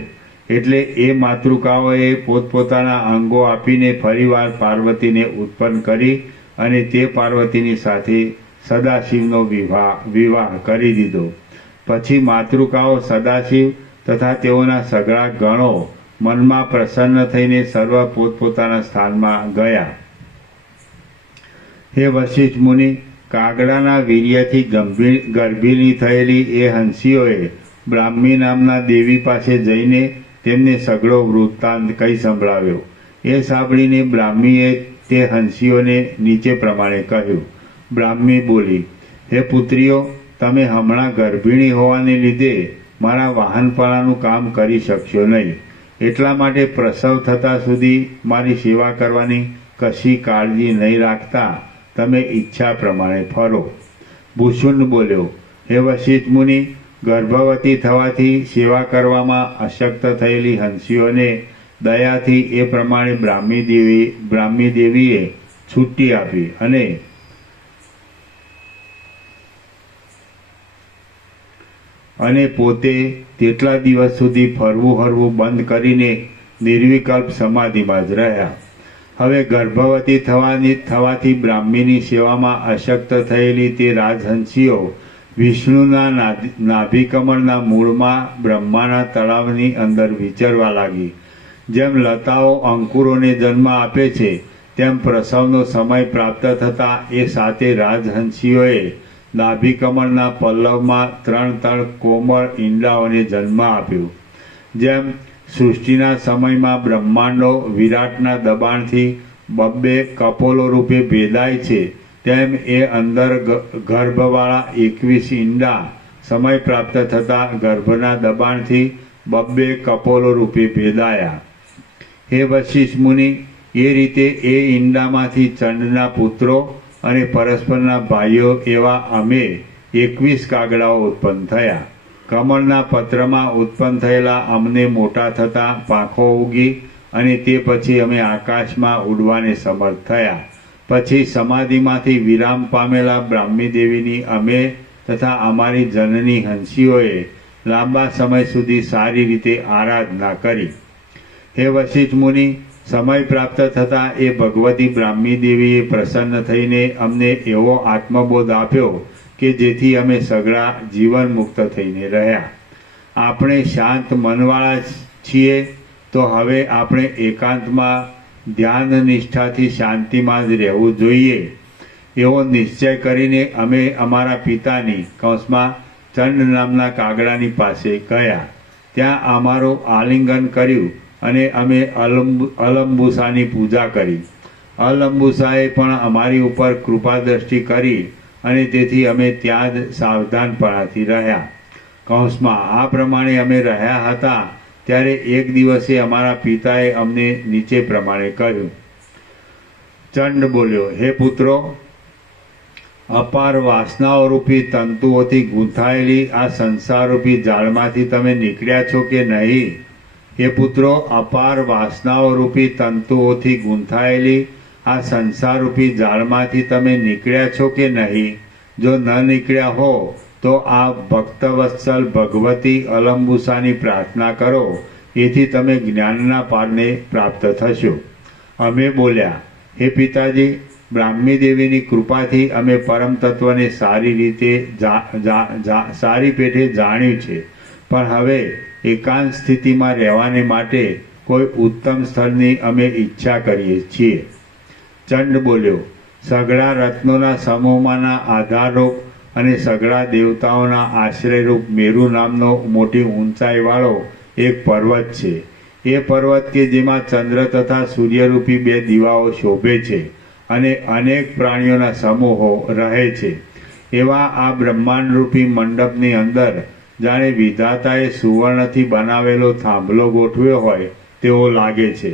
એટલે એ માતૃકાઓએ પોતપોતાના અંગો આપીને ફરીવાર પાર્વતીને ઉત્પન્ન કરી અને તે પાર્વતીની સાથે સદાશિવનો વિવાહ કરી દીધો. પછી માતૃકાઓ સદાશિવ તથા તેઓના સગળા ગણો મનમાં પ્રસન્ન થઈને સર્વ પોતપોતાના સ્થાનમાં ગયા. હે વશિષ્ઠ મુનિ, કાગડાના વીર્યથી ગર્ભિણી થયેલી એ હંસીઓએ બ્રાહ્મી નામના દેવી પાસે જઈને તેમને સઘળો વૃત્તાંત કહી સંભળાવ્યો. એ સાંભળીને બ્રાહ્મીએ તે હંસીઓને નીચે પ્રમાણે કહ્યું. બ્રાહ્મી બોલી, હે પુત્રીઓ, તમે હમણાં ગર્ભિણી હોવાને લીધે મારા વાહનપાળાનું કામ કરી શકશો નહીં. એટલા માટે પ્રસવ થતાં સુધી મારી સેવા કરવાની કશી કાળજી નહીં રાખતા તમે ઈચ્છા પ્રમાણે ફરો. ભૂષુંડ બોલ્યો, હે વશિષ્ઠ મુનિ, ગર્ભવતી થવાથી સેવા કરવામાં અશક્ત થયેલી હંસીઓને દયાથી એ પ્રમાણે બ્રાહ્મી દેવીએ છૂટી આપી અને પોતે તેટલા દિવસ સુધી ફરવું હરવું બંધ કરીને નિર્વિકલ્પ સમાધિમાં જ રહ્યા. હવે ગર્ભવતી થવાથી બ્રાહ્મીની સેવામાં અશક્ત થયેલી તે રાજહંસીઓ વિષ્ણુના નાભિકમળના મૂળમાં બ્રહ્માના તળાવની અંદર વિચરવા લાગી. જેમ લતાઓ અંકુરોને જન્મ આપે છે તેમ પ્રસવનો સમય પ્રાપ્ત થતાં એ સાતે રાજહંસીઓએ નાભિકમળના પલ્લવમાં 3 કોમળ ઈંડાઓને જન્મ આપ્યો. જેમ સૃષ્ટિના સમયમાં બ્રહ્માંડો વિરાટના દબાણથી 2 કપોલો રૂપે ભેદાય છે, તેમ એ અંદર ગર્ભવાળા 21 ઈંડા સમય પ્રાપ્ત થતાં ગર્ભના દબાણથી 2 કપોલો રૂપે ભેદાયા. હે વશિષ્ઠ મુનિ, એ રીતે એ ઈંડામાંથી ચંડના પુત્રો અને પરસ્પરના ભાઈઓ એવા અમે 21 કાગડાઓ ઉત્પન્ન થયા. કમળના પત્રમાં ઉત્પન્ન થયેલા અમને મોટા થતાં પાંખો ઉગી અને તે પછી અમે આકાશમાં ઉડવાને સમર્થ થયા. પછી સમાધિમાંથી વિરામ પામેલા બ્રાહ્મી દેવીની અમે તથા અમારી જનની હંસીઓએ લાંબા સમય સુધી સારી રીતે આરાધના કરી. હે વશિષ્ઠ મુનિ, સમય પ્રાપ્ત થતાં એ ભગવતી બ્રાહ્મી દેવીએ પ્રસન્ન થઈને અમને એવો આત્મબોધ આપ્યો કે જેથી અમે સઘળા જીવન મુક્ત થઈને રહ્યા. આપણે શાંત મનવાળા છીએ તો હવે આપણે એકાંતમાં ધ્યાન નિષ્ઠાથી શાંતિમાં જ રહેવું જોઈએ એવો નિશ્ચય કરીને અમે અમારા પિતાની ચંડ નામના કાગડાની પાસે ગયા. ત્યાં અમારું આલિંગન કર્યું અને અમે અલંબુસાની પૂજા કરી. અલંબુસાએ પણ અમારી ઉપર કૃપા દ્રષ્ટિ કરી અને તેથી અમે ત્યાં જ સાવધાનપણાથી રહ્યા. આ પ્રમાણે અમે રહ્યા હતા ત્યારે એક દિવસે અમારા પિતાએ અમને નીચે પ્રમાણે કહ્યું. ચંડ બોલ્યો, હે પુત્રો, અપાર વાસનાઓ રૂપી તંતુઓથી ગૂંથાયેલી આ સંસારરૂપી જાળમાંથી તમે નીકળ્યા છો કે નહીં? હે પુત્રો, અપાર વાસનાઓ રૂપી તંતુઓથી ગૂંથાયેલી આ સંસારરૂપી જાળમાંથી તમે નીકળ્યા છો કે નહીં? જો ન નીકળ્યા હો તો આ ભક્તવત્સલ ભગવતી અલંબુસાની પ્રાર્થના કરો, એથી તમે જ્ઞાનના પારને પ્રાપ્ત થશો. અમે બોલ્યા, હે પિતાજી, બ્રાહ્મી દેવીની કૃપાથી અમે પરમ તત્વને સારી રીતે સારી પેઠે જાણ્યું છે, પણ હવે એકાંત સ્થિતિમાં રહેવાને માટે કોઈ ઉત્તમ સ્થળની અમે ઈચ્છા કરીએ છીએ. ચંડ બોલ્યો, સઘળા રત્નોના સમૂહમાંના આધારરૂપ અને સઘળા દેવતાઓના આશ્રયરૂપ મેરુ નામનો મોટી ઊંચાઈવાળો એક પર્વત છે. એ પર્વત કે જેમાં ચંદ્ર તથા સૂર્યરૂપી 2 દીવાઓ શોભે છે અને અનેક પ્રાણીઓના સમૂહો રહે છે, એવા આ બ્રહ્માંડરૂપી મંડપની અંદર જાણે વિધાતાએ સુવર્ણથી બનાવેલો થાંભલો ગોઠવ્યો હોય તેવો લાગે છે.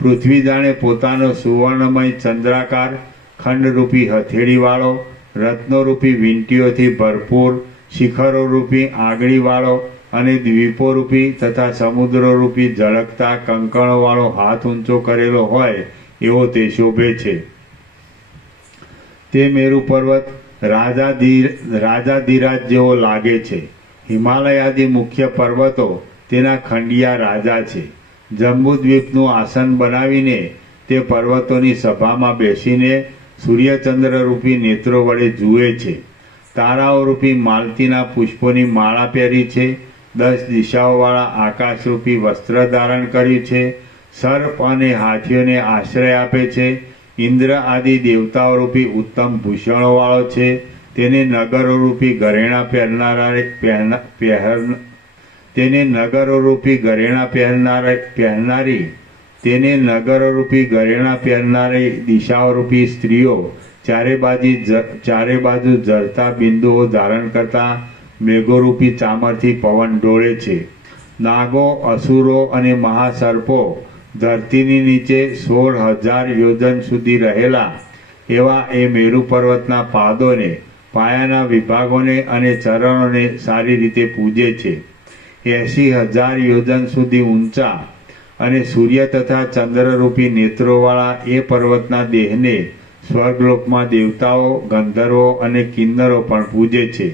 પૃથ્વી જાણે પોતાનો સુવર્ણમય ચંદ્રાકાર ખંડરૂપી હથેળીવાળો, રત્નોરૂપી વીંટીઓથી ભરપૂર શિખરોરૂપી આંગળીવાળો અને દ્વીપોરૂપી તથા સમુદ્રરૂપી ઝળકતા કંકણોવાળો હાથ ઊંચો કરેલો હોય એવો તે શોભે છે. તે મેરુ પર્વત રાજાધિરાજ જેવો લાગે છે. હિમાલય આદિ મુખ્ય પર્વતો તેના ખંડિયા રાજા છે. જંબુદ્વીપનું આસન બનાવીને તે પર્વતોની સભામાં બેસીને સૂર્યચંદ્રરૂપી નેત્રો વડે જુએ છે. તારાઓરૂપી માલતીના પુષ્પોની માળા પહેરી છે. 10 દિશાઓવાળા આકાશરૂપી વસ્ત્ર ધારણ કર્યું છે. સર્પ અને હાથીઓને આશ્રય આપે છે. ઇન્દ્ર આદિ દેવતાઓરૂપી ઉત્તમ ભૂષણોવાળો છે. તેને નગરોરૂપી ઘરેણાં પહેરનારી દિશાઓરૂપી સ્ત્રીઓ ચારે બાજુ ઝરતા બિંદુઓ ધારણ કરતા મેઘોરૂપી ચામરથી પવન ડોળે છે. નાગો, અસુરો અને મહાસર્પો ધરતીની નીચે 16,000 યોજન સુધી રહેલા એવા એ મેરુ પર્વતના પાદોને, પાયાના વિભાગોને અને ચરણોને સારી રીતે પૂજે છે. 80,000 યોજન સુધી ઊંચા અને સૂર્ય તથા ચંદ્રરૂપી નેત્રોવાળા એ પર્વતના દેહને સ્વર્ગલોકમાં દેવતાઓ, ગંધર્વો અને કિન્નરો પણ પૂજે છે.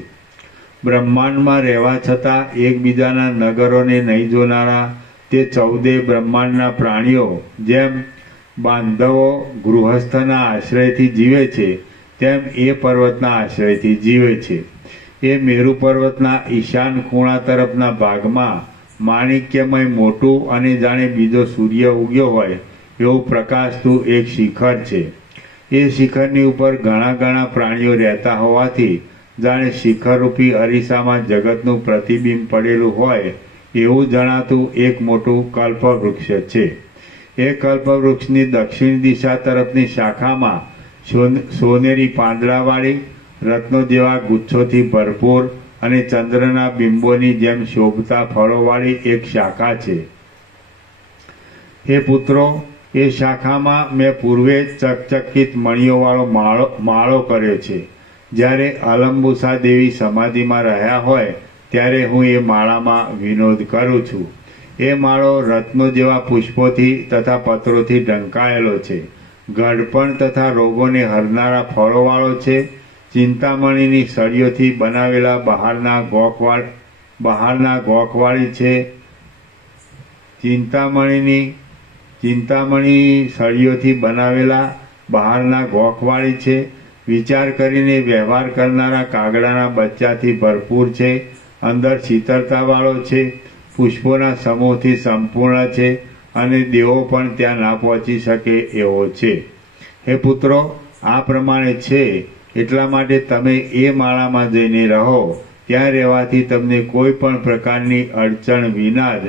બ્રહ્માંડમાં રહેવા છતાં એકબીજાના નગરોને નહીં જોનારા તે 14 બ્રહ્માંડના પ્રાણીઓ જેમ બાંધવો ગૃહસ્થના આશ્રયથી જીવે છે તેમ એ પર્વતના આશ્રયથી જીવે છે. એ મેરુ પર્વતના ઈશાન ખૂણા તરફના ભાગમાં માણિક્યમય મોટું અને જાણે બીજો સૂર્ય ઉગ્યો હોય એવું પ્રકાશતું એક શિખર છે. એ શિખરની ઉપર ઘણા પ્રાણીઓ રહેતા હોવાથી જાણે શિખરરૂપી અરીસામાં જગતનું પ્રતિબિંબ પડેલું હોય એવું જણાતું એક મોટું કલ્પવૃક્ષ છે. એ કલ્પવૃક્ષની દક્ષિણ દિશા તરફની શાખામાં સોનેરી પાંદડાવાળી, રત્નો જેવા ગુચ્છોથી ભરપૂર અને ચંદ્રના બિંબોની જેમ શોભતા ફળોવાળી એક શાખા છે. હે પુત્રો, એ શાખામાં મેં પૂર્વે ચકચકિત મણીઓવાળો માળો કર્યો છે. જ્યારે અલંબુસા દેવી સમાધિમાં રહ્યા હોય ત્યારે હું એ માળામાં વિનોદ કરું છું. એ માળો રત્નો જેવા પુષ્પોથી તથા પત્રોથી ઢંકાયેલો છે. ગળપણ તથા રોગોને હરનારા ફળોવાળો છે. ચિંતામણીની સળીઓથી બનાવેલા બહારના ગોખવાળી છે. ચિંતામણી સળીઓથી બનાવેલા બહારના ગોખવાળી છે. વિચાર કરીને વ્યવહાર કરનારા કાગડાના બચ્ચાથી ભરપૂર છે. અંદર શીતળતાવાળો છે. પુષ્પોના સમૂહથી સંપૂર્ણ છે અને દેવો પણ ત્યાં ના પહોંચી શકે એવો છે. હે પુત્રો, આ પ્રમાણે છે એટલા માટે તમે એ માળામાં જઈને રહો. ત્યાં રહેવાથી તમને કોઈ પણ પ્રકારની અડચણ વિના જ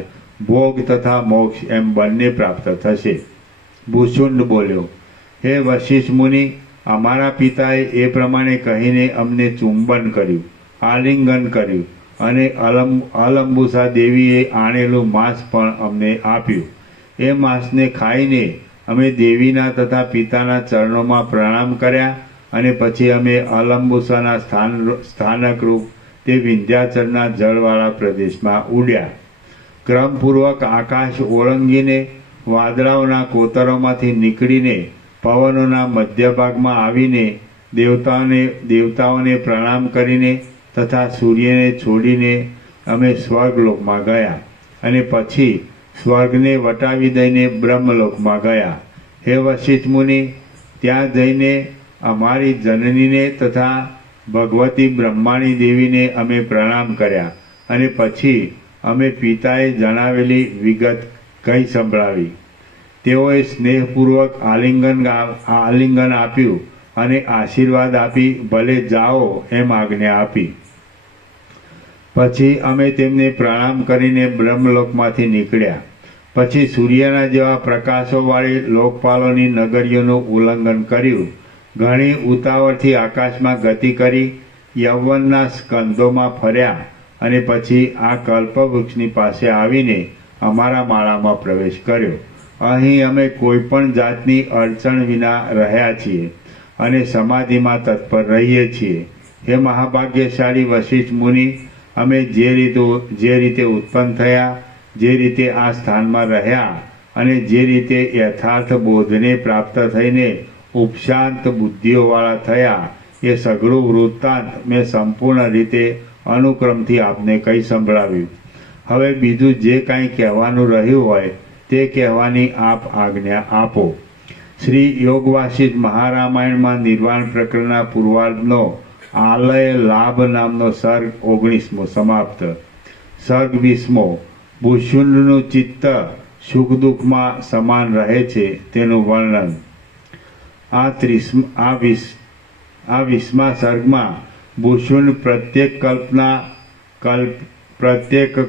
ભોગ તથા મોક્ષ એમ બંને પ્રાપ્ત થશે. ભૂષુંડ બોલ્યો, હે વશિષ્ઠ મુનિ, અમારા પિતાએ એ પ્રમાણે કહીને અમને ચુંબન કર્યું, આલિંગન કર્યું અને અલંબુસા દેવીએ આણેલું માંસ પણ અમને આપ્યું. એ માંસને ખાઈને અમે દેવીના તથા પિતાના ચરણોમાં પ્રણામ કર્યા અને પછી અમે અલંબુસાના સ્થાનકરૂપ તે વિંધ્યાચલના જળવાળા પ્રદેશમાં ઉડ્યા. ક્રમપૂર્વક આકાશ ઓળંગીને વાદળાઓના કોતરોમાંથી નીકળીને પવનોના મધ્યભાગમાં આવીને દેવતાઓને પ્રણામ કરીને તથા સૂર્યને છોડીને અમે સ્વર્ગલોકમાં ગયા અને પછી સ્વર્ગને વટાવી દઈને બ્રહ્મલોકમાં ગયા. હે વશિષ્ઠ મુનિ, ત્યાં જઈને અમારી જનનીને તથા ભગવતી બ્રહ્માણી દેવીને અમે પ્રણામ કર્યા અને પછી અમે પિતાએ જણાવેલી વિગત કહી સંભળાવી. તેઓએ સ્નેહપૂર્વક આલિંગન આપ્યું અને આશીર્વાદ આપી ભલે જાઓ એમ આજ્ઞા આપી. પછી અમે તેમને પ્રણામ કરીને બ્રહ્મલોકમાંથી નીકળ્યા. પછી સૂર્યના જેવા પ્રકાશોવાળી લોકપાલોની નગરીઓનું ઉલ્લંઘન કર્યું. ઘણી ઉતાવળથી આકાશમાં ગતિ કરી યૌવનના સ્કંધોમાં ફર્યા અને પછી આ કલ્પવૃક્ષની પાસે આવીને અમારા માળામાં પ્રવેશ કર્યો. અહીં અમે કોઈ પણ જાતની અડચણ વિના રહ્યા છીએ અને સમાધિમાં તત્પર રહીએ છીએ. હે મહાભાગ્યશાળી વશિષ્ઠ મુનિ, અમે જે રીતે ઉત્પન્ન થયા, જે રીતે આ સ્થાનમાં રહ્યા અને જે રીતે યથાર્થ બોધને પ્રાપ્ત થઈને ઉપશાંત બુદ્ધિઓવાળા થયા, એ સઘળું વૃત્તાંત મેં સંપૂર્ણ રીતે અનુક્રમથી આપને કહી સંભળાવ્યું. હવે બીજું જે કાંઈ કહેવાનું રહ્યું હોય તે કહેવાની આપ આજ્ઞા આપો. શ્રી યોગ વાસિષ્ઠ મહારામાયણમાં નિર્વાણ પ્રકરણના પૂર્વાર્ધનો આલય લાભ નામનો સર્ગ 19મો સમાપ્ત. સર્ગ 20મો ભૂષુંડનું ચિત્ત સુખ દુઃખમાં સમાન રહે છે તેનું વર્ણન. આ 20મા સર્ગમાં ભૂષુંડ પ્રત્યેક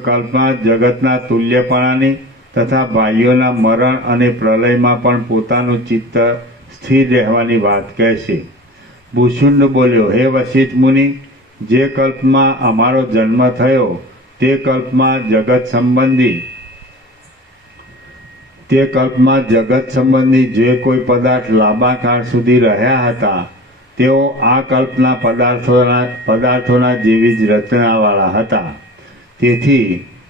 કલ્પના જગતના તુલ્યપણાની તથા ભાઈઓના મરણ અને પ્રલયમાં પણ પોતાનું ચિત્ત સ્થિર રહેવાની વાત કહેશે. ભૂષુંડ બોલ્યો, હે વશિષ્ઠ મુનિ, જે કલ્પમાં અમારો જન્મ થયો તે કલ્પમાં જગત સંબંધી જે કોઈ પદાર્થ લાંબા કાળ સુધી રહ્યા હતા તેઓ આ કલ્પના પદાર્થોના જેવી જ રચનાવાળા હતા. તેથી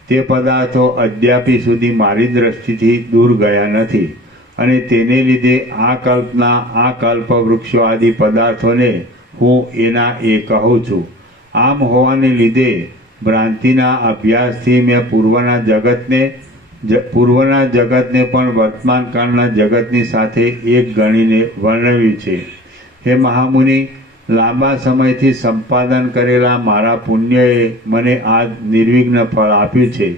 તે પદાર્થો અદ્યાપી સુધી મારી દ્રષ્ટિથી દૂર ગયા નથી અને તેને લીધે આ કલ્પવૃક્ષો આદિ પદાર્થોને હું એના એ કહું છું. આમ હોવાને લીધે ભ્રાંતિના અભ્યાસથી મેં પૂર્વના જગતને પણ વર્તમાન કાળના જગતની સાથે એક ગણીને વર્ણવ્યું છે. હે મહામુનિ, લાંબા સમયથી સંપાદન કરેલા મારા પુણ્યએ મને આ નિર્વિઘ્ન ફળ આપ્યું છે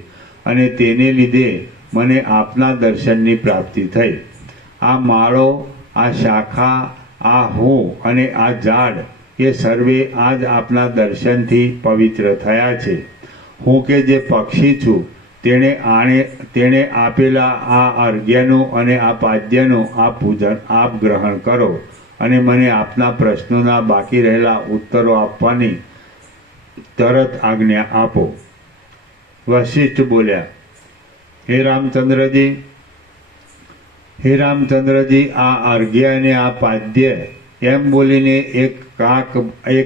અને તેને લીધે મને આપના દર્શનની પ્રાપ્તિ થઈ. આ માળો, આ શાખા, આ હું અને આ ઝાડ એ સર્વે આજ આપના દર્શનથી પવિત્ર થયા છે. હું કે જે પક્ષી છું તેણે આપેલા આ અર્ઘ્યનું અને આ પાદ્યનું આપ પૂજન આપ ગ્રહણ કરો અને મને આપના પ્રશ્નોના બાકી રહેલા ઉત્તરો આપવાની તરત આજ્ઞા આપો. વશિષ્ઠ બોલ્યા, હે રામચંદ્રજી, આ અર્ઘ્ય અને આ પાદ્ય એમ બોલીને એક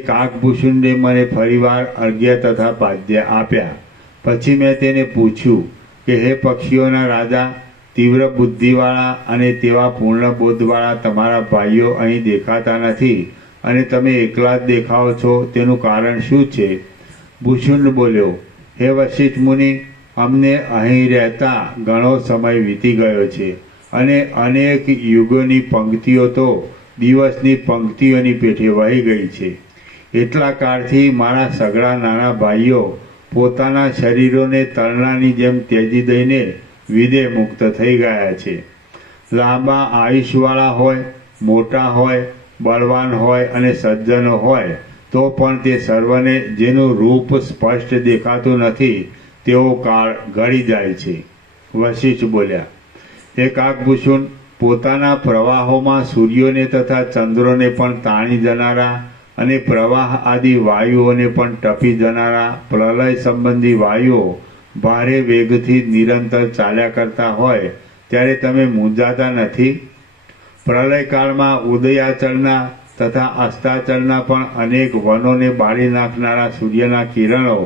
કાકભૂષુંડે મને ફરીવાર અર્ઘ્ય તથા પાદ્ય આપ્યા. પછી મેં તેને પૂછ્યું કે હે પક્ષીઓના રાજા, તીવ્ર બુદ્ધિવાળા અને તેવા પૂર્ણ બોધવાળા તમારા ભાઈઓ અહીં દેખાતા નથી અને તમે એકલા જ દેખાઓ છો, તેનું કારણ શું છે? ભૂષુંડ બોલ્યો, હે વશિષ્ઠ મુનિ, અમને અહીં રહેતા ઘણો સમય વીતી ગયો છે અને અનેક યુગોની પંક્તિઓ તો દિવસની પંક્તિઓની પેઠે વહી ગઈ છે. એટલા કાળથી મારા સગળા નાના ભાઈઓ પોતાના શરીરોને તરણાની જેમ ત્યજી દઈને વિદેહ મુક્ત થઈ ગયા છે. લાંબા આયુષ્યવાળા હોય, મોટા હોય, બળવાન હોય અને સજ્જનો હોય તો પણ તે સર્વને જેનું રૂપ સ્પષ્ટ દેખાતું નથી તેવો કાળ ગળી જાય છે. વશિષ્ઠ બોલ્યા, હે કાકભૂષુંડ, પોતાના પ્રવાહોમાં સૂર્યોને તથા ચંદ્રોને પણ તાણી જનારા અને પ્રવાહ આદિ વાયુઓને પણ ટપી જનારા પ્રલય સંબંધી વાયુઓ ભારે વેગથી નિરંતર ચાલ્યા કરતા હોય ત્યારે તમે મૂંઝાતા નથી? પ્રલયકાળમાં ઉદયાચળના તથા અસ્તાચળના પણ અનેક વનોને બાળી નાખનારા સૂર્યના કિરણો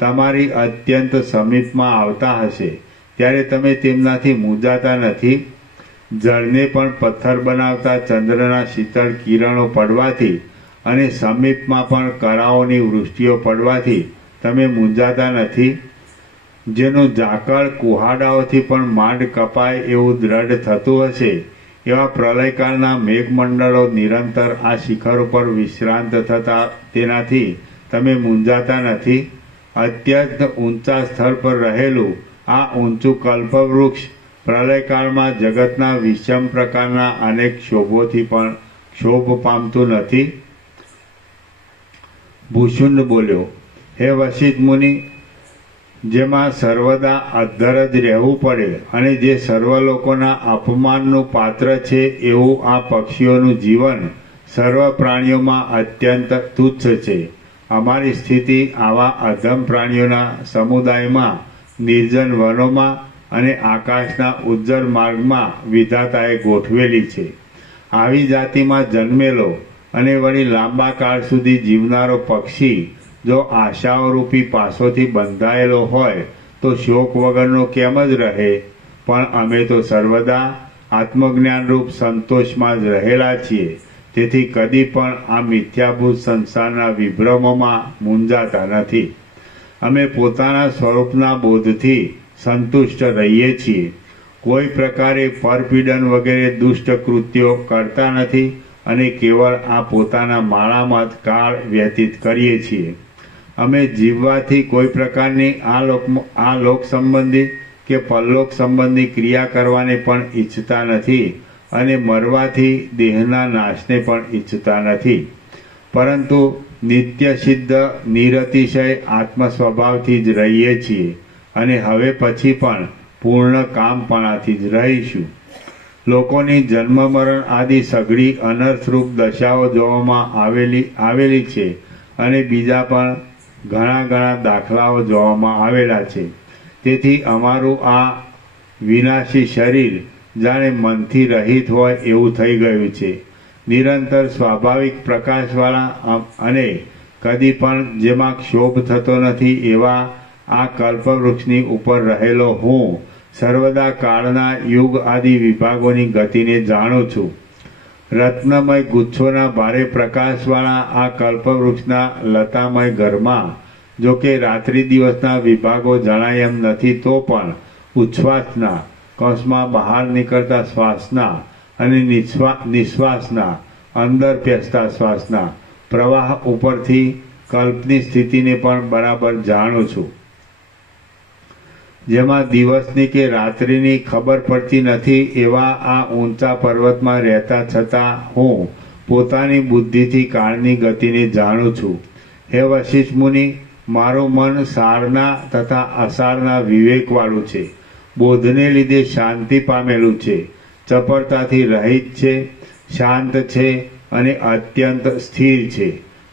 તમારી અત્યંત સમીપમાં આવતા હશે ત્યારે તમે તેમનાથી મૂંઝાતા નથી? જળને પણ પથ્થર બનાવતા ચંદ્રના શીતળ કિરણો પડવાથી અને સમીપમાં પણ કરાઓની વૃષ્ટિઓ પડવાથી તમે મૂંઝાતા નથી? જેનું ઝાકળ કુહાડાઓથી પણ માંડ કપાય એવું દ્રઢ થતું હશે એવા પ્રલયકાળના મેઘમંડળો નિરંતર આ શિખર ઉપર વિશ્રાંત થતા તેનાથી તમે મૂંઝાતા નથી? અત્યંત ઊંચા સ્થળ પર રહેલું આ ઊંચું કલ્પવૃક્ષ પ્રલયકાળમાં જગતના વિષમ પ્રકારના અનેક ક્ષોભોથી પણ ક્ષોભ પામતું નથી? ભૂષુંડ બોલ્યો, હે વશિષ્ઠ મુનિ, જેમાં સર્વદા અધ્ધર જ રહેવું પડે અને જે સર્વ લોકોના અપમાનનું પાત્ર છે એવું આ પક્ષીઓનું જીવન સર્વ પ્રાણીઓમાં અત્યંત તુચ્છ છે. અમારી સ્થિતિ આવા અધમ પ્રાણીઓના સમુદાયમાં નિર્જન વનોમાં અને આકાશના ઉજ્જર માર્ગમાં વિધાતાએ ગોઠવેલી છે. આવી જાતિમાં જન્મેલો અને વળી લાંબા કાળ સુધી જીવનારો પક્ષી જો આશાઓ રૂપી પાસોથી બંધાયેલો હોય તો શોક વગરનો કેમ જ રહે? પણ અમે તો સર્વદા આત્મજ્ઞાનરૂપ સંતોષમાં જ રહેલા છીએ, તેથી કદી પણ આ મિથ્યાભૂત સંસારના વિભ્રમોમાં મૂંઝાતા નથી. અમે પોતાના સ્વરૂપના બોધથી સંતુષ્ટ રહીએ છીએ. કોઈ પ્રકારે પરપીડન વગેરે દુષ્ટ કૃત્યો કરતા નથી અને કેવળ આ પોતાના માળામાં જ કાળ વ્યતીત કરીએ છીએ. અમે જીવવાથી કોઈ પ્રકારની આ લોક સંબંધી કે પરલોક સંબંધી ક્રિયા કરવાને પણ ઈચ્છતા નથી અને મરવાથી દેહના નાશને પણ ઈચ્છતા નથી, પરંતુ નિત્ય સિદ્ધ નિરતિશય આત્મ સ્વભાવથી જ રહીએ છીએ અને હવે પછી પણ પૂર્ણ કામપણાથી જ રહીશું. લોકોની જન્મ મરણ આદિ સઘળી અનર્થરૂપ દશાઓ જોવામાં આવેલી છે અને બીજા પણ ઘણા દાખલાઓ જોવામાં આવેલા છે. તેથી અમારું આ વિનાશી શરીર જાણે મનથી રહિત હોય એવું થઈ ગયું છે. નિરંતર સ્વાભાવિક પ્રકાશવાળા અને કદી પણ જેમાં ક્ષોભ થતો નથી એવા આ કલ્પવૃક્ષની ઉપર રહેલો હું સર્વદા કાળના યુગ આદિ વિભાગોની ગતિને જાણું છું. રત્નમય ગુચ્છોના ભારે પ્રકાશવાળા આ કલ્પવૃક્ષના લતામય ઘરમાં જો કે રાત્રિ દિવસના વિભાગો જણાય એમ નથી, તો પણ ઉચ્છ્વાસના કૌંસમાં બહાર નીકળતા શ્વાસના અને નિશ્વાસના અંદર પેસતા શ્વાસના પ્રવાહ ઉપરથી કલ્પની સ્થિતિને પણ બરાબર જાણું છું. જેમાં દિવસની કે રાત્રિની ખબર પડતી નથી એવા આ ઊંચા પર્વતમાં રહેતા છતાં હું પોતાની બુદ્ધિથી કાળની ગતિને જાણું છું. હે વશિષ્ઠ મુનિ, મારું મન સારના તથા અસારના વિવેકવાળું છે. બોધને લીધે શાંતિ પામેલું છે, ચપળતાથી રહિત છે, શાંત છે અને અત્યંત સ્થિર છે.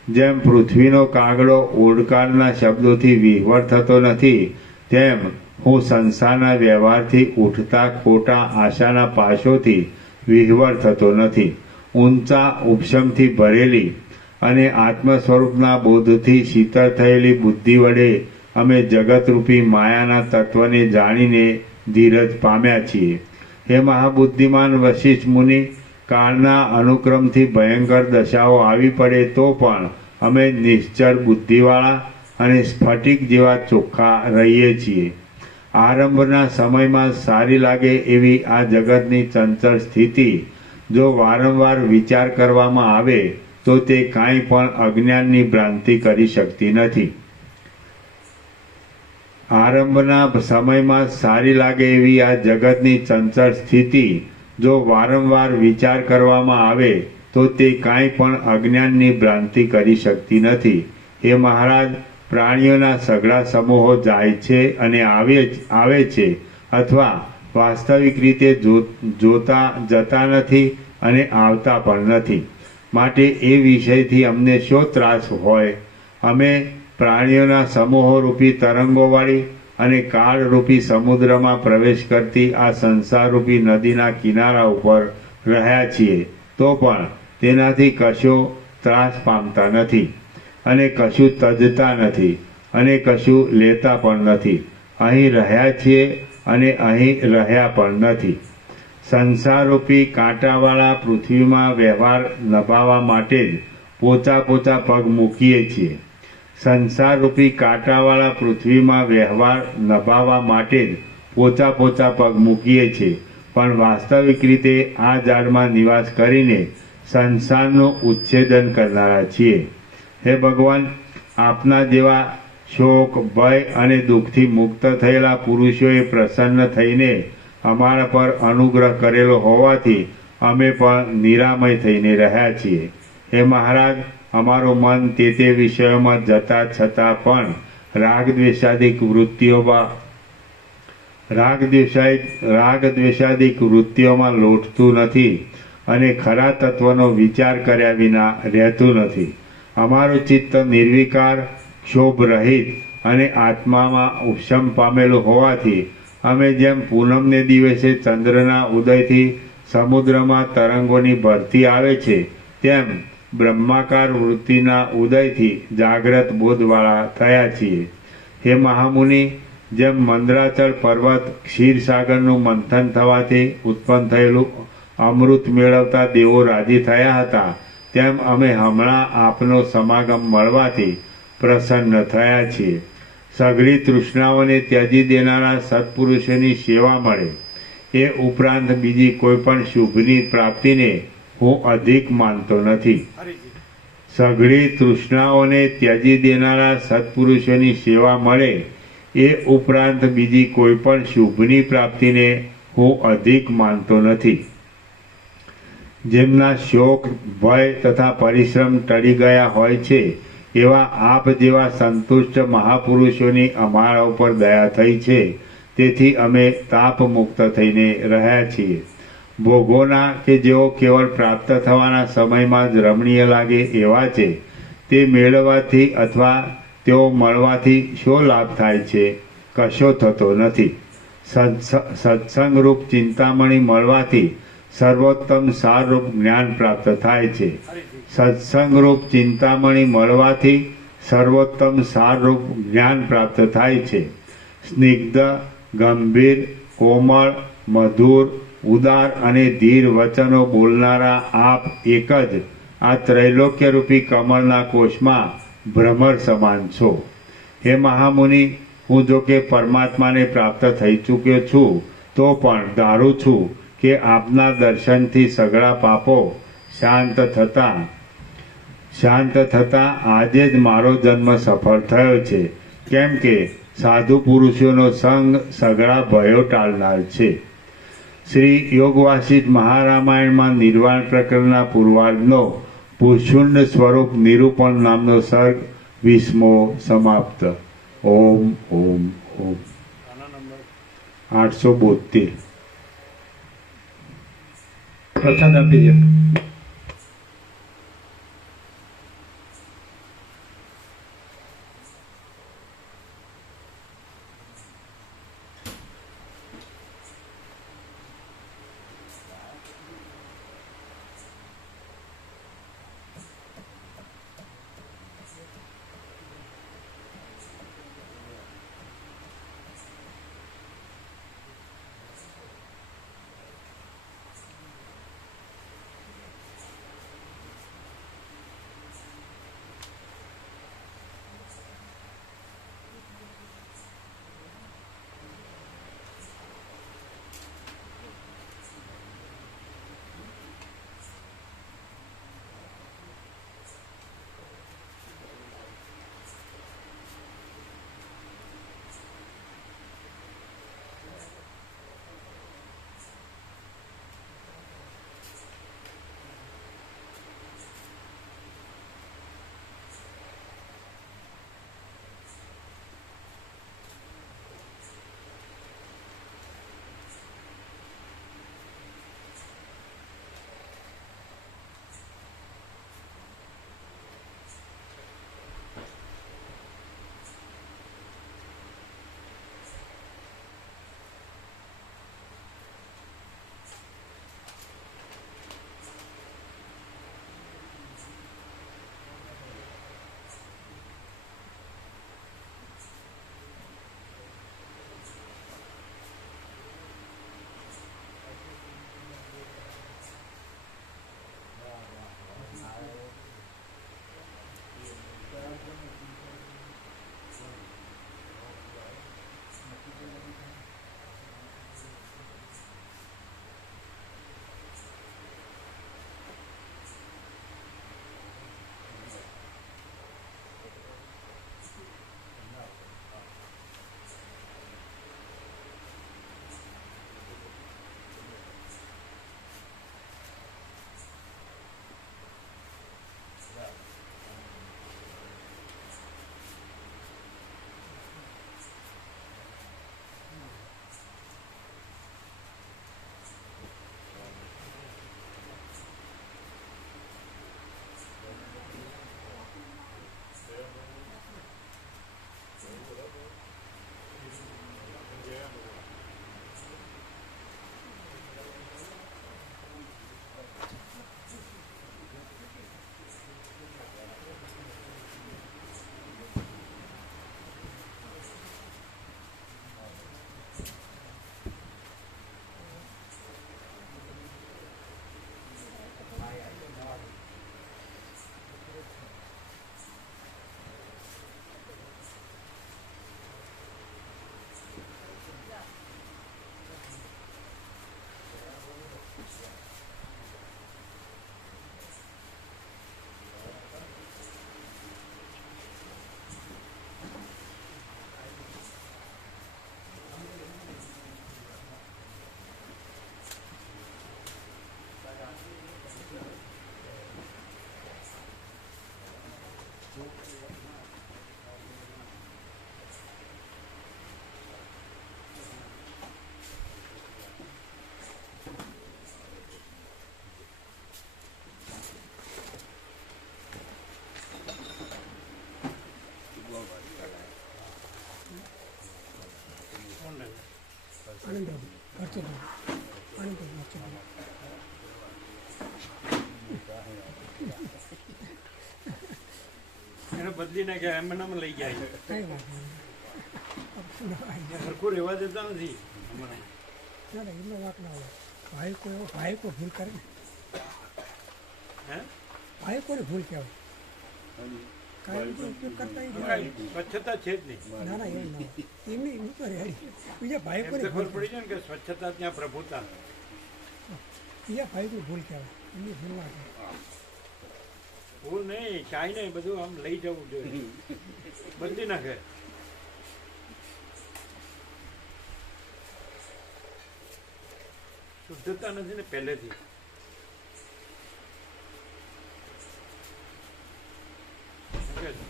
જેમ પૃથ્વીનો કાગડો ઓડકારના શબ્દોથી વિહવળ થતો નથી, તેમ હું સંસારના વ્યવહારથી ઉઠતા ખોટા આશાના પાશોથી વિહવળ થતો નથી. ઊંચા ઉપશમથી ભરેલી અને આત્મ સ્વરૂપના બોધથી શીતળ થયેલી બુદ્ધિ વડે અમે જગતરૂપી માયાના તત્વને જાણીને ધીરજ પામ્યા છીએ. હે મહાબુદ્ધિમાન વશિષ્ઠ મુનિ, કાળના અનુક્રમથી ભયંકર દશાઓ આવી પડે તો પણ અમે નિશ્ચળ બુદ્ધિવાળા અને સ્ફટિક જેવા ચોખ્ખા રહીએ છીએ. આરંભના સમયમાં સારી લાગે એવી આ જગતની ચંચળ સ્થિતિ જો વારંવાર વિચાર કરવામાં આવે તો તે કાંઈ પણ અજ્ઞાનની ભ્રાંતિ કરી શકતી નથી. આરંભના સમયમાં સારી લાગે એવી આ જગતની ચંચળ સ્થિતિ જો વારંવાર વિચાર કરવામાં આવે તો તે કાંઈ પણ અજ્ઞાનની ભ્રાંતિ કરી શકતી નથી. હે મહારાજ, પ્રાણીઓના સઘળા સમૂહો જાય છે અને આવે છે અથવા વાસ્તવિક રીતે જતા નથી અને આવતા પણ નથી. માટે એ વિષયથી અમને શો ત્રાસ હોય? અમે પ્રાણીઓના સમૂહો રૂપી તરંગોવાળી અને કાળરૂપી સમુદ્રમાં પ્રવેશ કરતી આ સંસારરૂપી નદીના કિનારા ઉપર રહ્યા છીએ, તો પણ તેનાથી કશો ત્રાસ પામતા નથી અને કશું તજતા નથી અને કશું લેતા પણ નથી. અહીં રહ્યા છીએ અને અહીં રહ્યા પણ નથી. સંસારરૂપી કાંટાવાળા પૃથ્વીમાં વ્યવહાર નભાવવા માટે જ પોચા પગ મૂકીએ છીએ. સંસારરૂપી કાંટાવાળા પૃથ્વીમાં વ્યવહાર નભાવવા માટે જ પોચા પગ મૂકીએ છીએ, પણ વાસ્તવિક રીતે આ ઝાડમાં નિવાસ કરીને સંસારનું ઉચ્છેદન કરનારા છીએ. હે ભગવાન, આપના જેવા શોક, ભય અને દુઃખથી મુક્ત થયેલા પુરુષોએ પ્રસન્ન થઈને અમારા પર અનુગ્રહ કરેલો હોવાથી અમે પણ નિરામય થઈને રહ્યા છીએ. હે મહારાજ, અમારું મન તે વિષયોમાં જતા છતાં પણ રાગદ્વેષાદિક વૃત્તિઓમાં લોટતું નથી અને ખરા તત્વનો વિચાર કર્યા વિના રહેતું નથી. અમારું ચિત્ત નિર્વિકાર, ક્ષોભ રહિત અને આત્મામાં ઉપશમ પામેલું હોવાથી અમે જેમ પૂનમને દિવસે ચંદ્રના ઉદયથી સમુદ્રમાં તરંગોની ભરતી આવે છે, તેમ બ્રહ્માકાર વૃત્તિના ઉદયથી જાગ્રત બોધવાળા થયા છીએ. હે મહામુનિ, જેમ મંદરાચલ પર્વત ક્ષીરસાગરનું મંથન થવાથી ઉત્પન્ન થયેલું અમૃત મેળવતા દેવો રાજી થયા હતા, તેમ અમે હમણાં આપનો સમાગમ મળવાથી પ્રસન્ન થયા છીએ. સઘળી તૃષ્ણાઓને ત્યજી દેનારા સત્પુરુષોની સેવા મળે એ ઉપરાંત બીજી કોઈ પણ શુભની પ્રાપ્તિને હું અધિક માનતો નથી. હરિજી. સઘળી તૃષ્ણાઓને ત્યજી દેનારા સત્પુરુષોની સેવા મળે એ ઉપરાંત બીજી કોઈ પણ શુભની પ્રાપ્તિને હું અધિક માનતો નથી. જેમના શોક, ભય તથા પરિશ્રમ ટળી ગયા હોય છે એવા આપ જેવા સંતુષ્ટ મહાપુરુષોની અમારા ઉપર દયા થઈ છે. તેથી અમે તાપ મુક્ત થઈને રહ્યા છીએ. ભોગોના કે જેઓ કેવળ પ્રાપ્ત થવાના સમયમાં જ રમણીય લાગે એવા છે, તે મેળવવાથી અથવા તેઓ મળવાથી શો લાભ થાય છે? કશો થતો નથી. સત્સંગરૂપ ચિંતામણી મળવાથી સર્વોત્તમ સારરૂપ જ્ઞાન પ્રાપ્ત થાય છે. હરિજી. સત્સંગરૂપ ચિંતામણી મળવાથી સર્વોત્તમ સારરૂપ જ્ઞાન પ્રાપ્ત થાય છે. સ્નિગ્ધ, ગંભીર, કોમળ, મધુર, ઉદાર અને ધીર વચનો બોલનારા આપ એક જ આ ત્રૈલોક્યરૂપી કમળના કોષમાં ભ્રમર સમાન છો. હે મહામુનિ, હું જો કે પરમાત્માને પ્રાપ્ત થઈ ચૂક્યો છું, તો પણ ધારું છું કે આપના દર્શનથી સઘળા પાપો શાંત થતાં આજે જ મારો જન્મ સફળ થયો છે. કેમ કે સાધુ પુરુષોનો સંગ સઘળા ભયો ટાળનાર છે. શ્રી યોગવાસિષ્ઠ મહારામાયણમાં નિર્વાણ પ્રકરણના પૂર્વાર્ધનો પુષ્યુંડ સ્વરૂપ નિરૂપણ નામનો સર્ગ 20મો સમાપ્ત. ઓમ ઓમ ઓમ. આના નંબર 872. પ્રસાદ આપી દો. આનંદ ખર્ચો આનંદ ખર્ચો એને બદલી નાખ્યા એમ લઈ ગયા કઈ વાત નહીં સરખું રહેવા દેતા નથી હમણાં ના ના એમનો વાત ના હોય ભાઈ કોઈ ભૂલ કરે ને હે ભાઈ કોને ભૂલ કહેવાય કાંઈ ઉપયોગ કરતા કાંઈ સ્વચ્છતા છે જ નહીં ના ના એવું ના હોય એમની એમની તો રેડી બીજા ભાઈ એમ કોને તો ખબર ભૂલ પડી જાય ને કે સ્વચ્છતા ત્યાં પ્રભુતા બીજા ભાઈ કોઈ ભૂલ કહેવાય એમની ભૂલ ના કહેવાય ભૂલ નહીં કાંઈ નહીં બધું આમ લઈ જવું જોઈએ બદલી નાખે શુદ્ધતા નથી ને પહેલેથી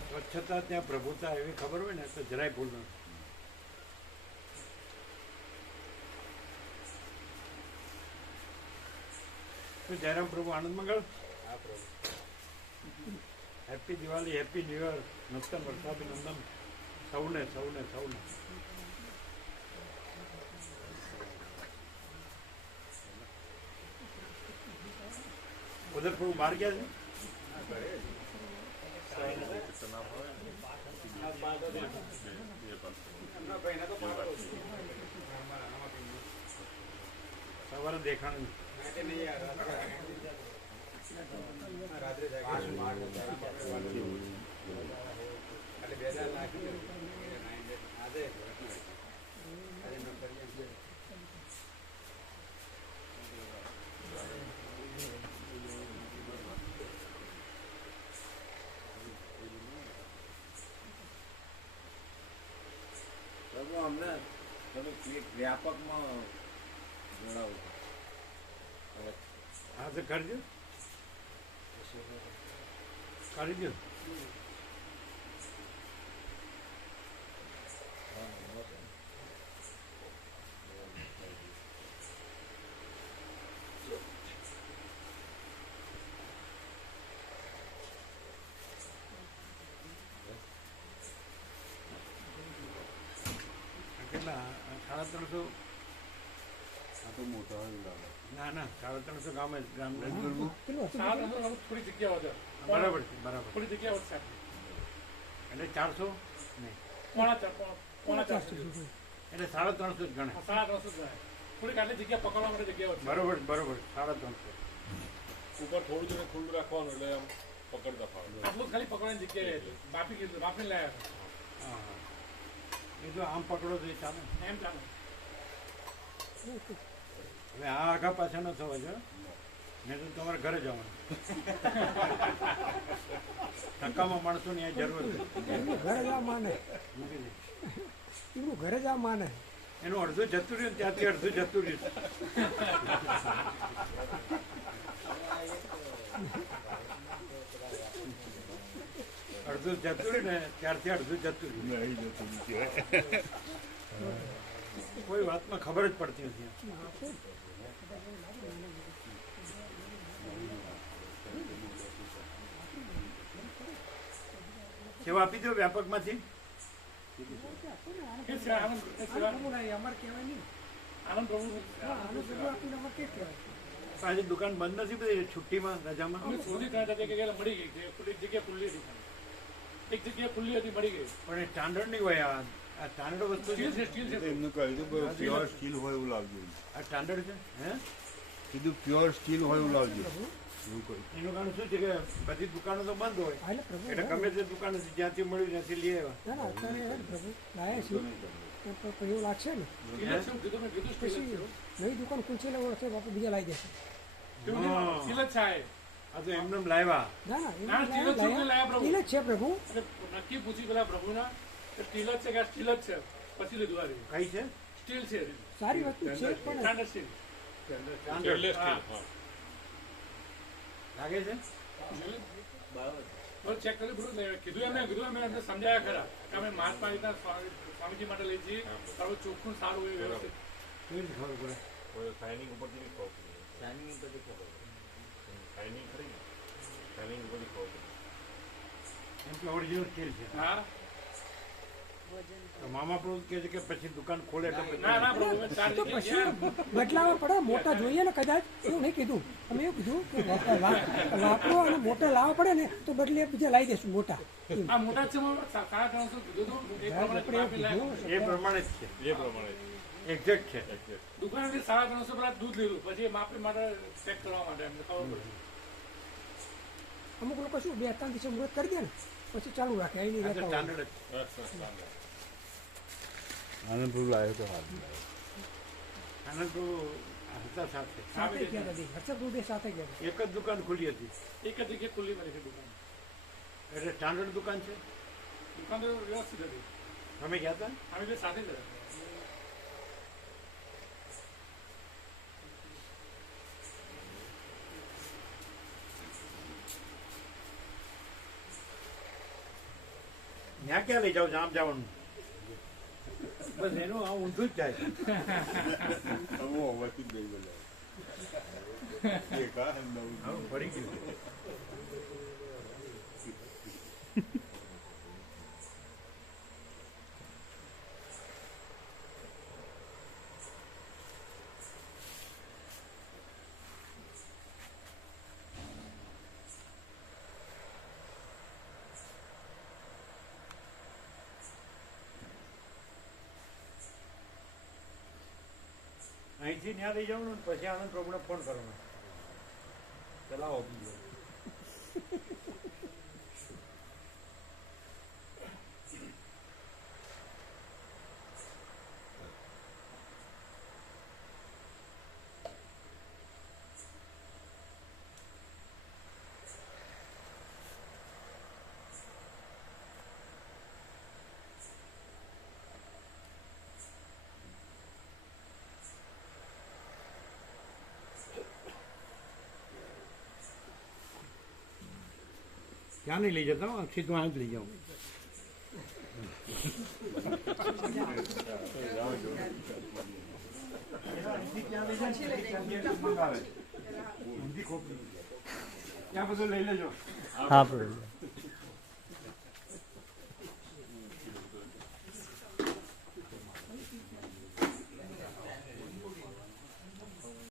સ્વચ્છતા ત્યાં પ્રભુતા એવી ખબર હોય ને તો જરાય ભૂલ નથી તો જયરામ પ્રભુ આનંદ મંગળ happy Diwali happy new year નૂતન વર્ષાભિનંદન સૌને સૌને સૌને ઉધર પ્રભુ બહાર ગયા છે સવારે દેખાણ પ્રભુ અમને તમે વ્યાપકમાં જણાવો હા તો કરજો કરી દો કેટલા 350 આ તો મોટા હોય ના ના 350 ગામ જ ગ્રામ પેલું હતું થોડી જગ્યા વધે બરાબર છે બરાબર થોડી જગ્યા વધશે એટલે 400 નહીં પોણા ચારસો એટલે 350 જ ગણે 350 જાય થોડીક આટલી જગ્યા પકડવા માટે જગ્યા વધશે બરોબર બરોબર 350 ઉપર થોડું જણ ખુલ્લું રાખવાનું એટલે આમ પકડતા ફાવે આટલું ખાલી પકડવાની જગ્યાએ હતી બાપીને લાયા હા હા એ જો આમ પકડો તો એ ચાલે એમ ચાલે હવે આ આગા પાછા ન થવા જો નહીં તો તમારે ઘરે જવાનું ધક્કામાં માણસોની આ જરૂર છે એમનું ઘરે જ આ માને મૂકી દે. એમનું ઘરે જ આ માને એનું અડધું જતું રહ્યું ને ત્યાંથી અડધું જતું રહ્યું અડધું જતું રહ્યું ને ત્યારથી અડધું જતું રહ્યું કોઈ વાતમાં ખબર જ પડતી નથી સેવા આપી દો વ્યાપકમાંથી અમારે કહેવાય નહીં આનંદ પ્રભુ આનું બધું આપીને અમારે કે કહેવાય આજે દુકાન બંધ નથી બધી છુટ્ટીમાં રજામાં અમે શોધી કાઢતા હતા કે મળી ગઈ છે એક જગ્યા ખુલ્લી હતી એક જગ્યા ખુલ્લી હતી મળી ગઈ પણ એ સ્ટાન્ડર્ડ નહીં હોય આ સ્ટાન્ડર્ડ વસ્તુ છે સ્ટીલ છે એમનું કહ્યું હતું પ્યોર સ્ટીલ હોય એવું લાવજો આ સ્ટાન્ડર્ડ છે હે કીધું પ્યોર સ્ટીલ હોય એવું લાવજો એવું કહ્યું એનું કારણ શું છે કે બધી દુકાનો તો બંધ હોય હા, એટલે પ્રભુ એટલે ગમે તે દુકાન જ્યાંથી મળ્યું ત્યાંથી લઈ આવ્યા ના ના અત્યારે હવે પ્રભુ લાયા છીએ તો પછી એવું લાગશે ને કીધું મેં કીધું પછી સ્ટીલ નવી દુકાન ખુલશે એટલે ઓળખશે બાપુ બીજા લાવી દેશે જ છે આ તો એમને લાવ્યા ના ના ના, સ્ટીલ જ છે, લાયા પ્રભુ. સ્ટીલ જ છે પ્રભુ અને નક્કી પૂછી પેલા પ્રભુના કે સ્ટીલ જ છે કે આ સ્ટીલ જ છે પછી લીધું આ રહ્યું. કઈ છે સ્ટીલ છે સારી વસ્તુ છે પણ સ્ટાન્ડર્ડ સ્ટીલ સ્ટેનલેસ સ્ટીલ હા લાગે છે બરાબર ચેક કરી બધું કીધું એમને એમને સમજાયા ખરા કે અમે મહાત્મા રીતના સ્વામીજી માટે લઈ જઈએ તારું ચોખ્ખું સારું હોય વ્યવસ્થિત કેવી રીતે ખબર પડે કોઈ શાઇનિંગ ઉપરથી નહીં ખબર પડે શાઇનિંગ પછી ખબર શાઇનિંગ ખરી ને શાઇનિંગ ઉપરથી ખબર પડે એમ કે ઓરિજિનલ સ્ટીલ છે હા તો મામા પ્રભુ કહે છે કે પછી દુકાન ખોલે તો પછી ના ના પ્રભુ અમે ચાર તો જગ્યાએ પછી ગયા. બદલાવા પડે, મોટા જોઈએ ને કદાચ એવું નહીં કીધું. અમે એવું કીધું કે વાપરો અને મોટા લાવવા પડે ને તો બદલે બીજા લાવી દેશું મોટા. આ મોટા જ છે મામા, 350 કીધું હતું. એ પ્રમાણે આપી લાવ્યા. એ પ્રમાણે જ છે, એ પ્રમાણે એક્ઝેક્ટ છે. દુકાનેથી 350 પેલા દૂધ લીધું, પછી એ માપી માટે ચેક કરવા માટે એમને ખબર પડી. અમુક લોકો શું 2-3 દિવસે મુહૂર્ત કરી દે ને પછી ચાલુ રાખે અહીં નહીં આ તો રહેતા હોય. સ્ટાન્ડર્ડ જ છે. આનંદપુર લાવ્યો તો હાલ આનંદ તો હતા સાથે સાથે ગયા હતા, હર્ષદ બે સાથે ગયા હતા. એક જ દુકાન ખુલી હતી, એક જ જગ્યાએ ખુલ્લી મળી છે દુકાન. એટલે સ્ટાન્ડર્ડ દુકાન છે. દુકાન તો વ્યવસ્થિત હતી. તમે ગયા હતા? અમે બે સાથે જ હતા. ત્યાં ક્યાં લઈ જાઓ આમ જવાનું? બસ એનું આ ઊંધું જ જાય છે. હવે ફરી ગયું. અહીંથી ત્યાં લઈ જવાનું ને પછી આનંદ પ્રભુને ફોન કરવાનો, ચલાવો બીજો. ત્યાં નહીં લઈ જતા હો, સીધું અહીં જ લઈ જાઉં. ત્યાં બધું લઈ લેજો. હા પ્રભુ.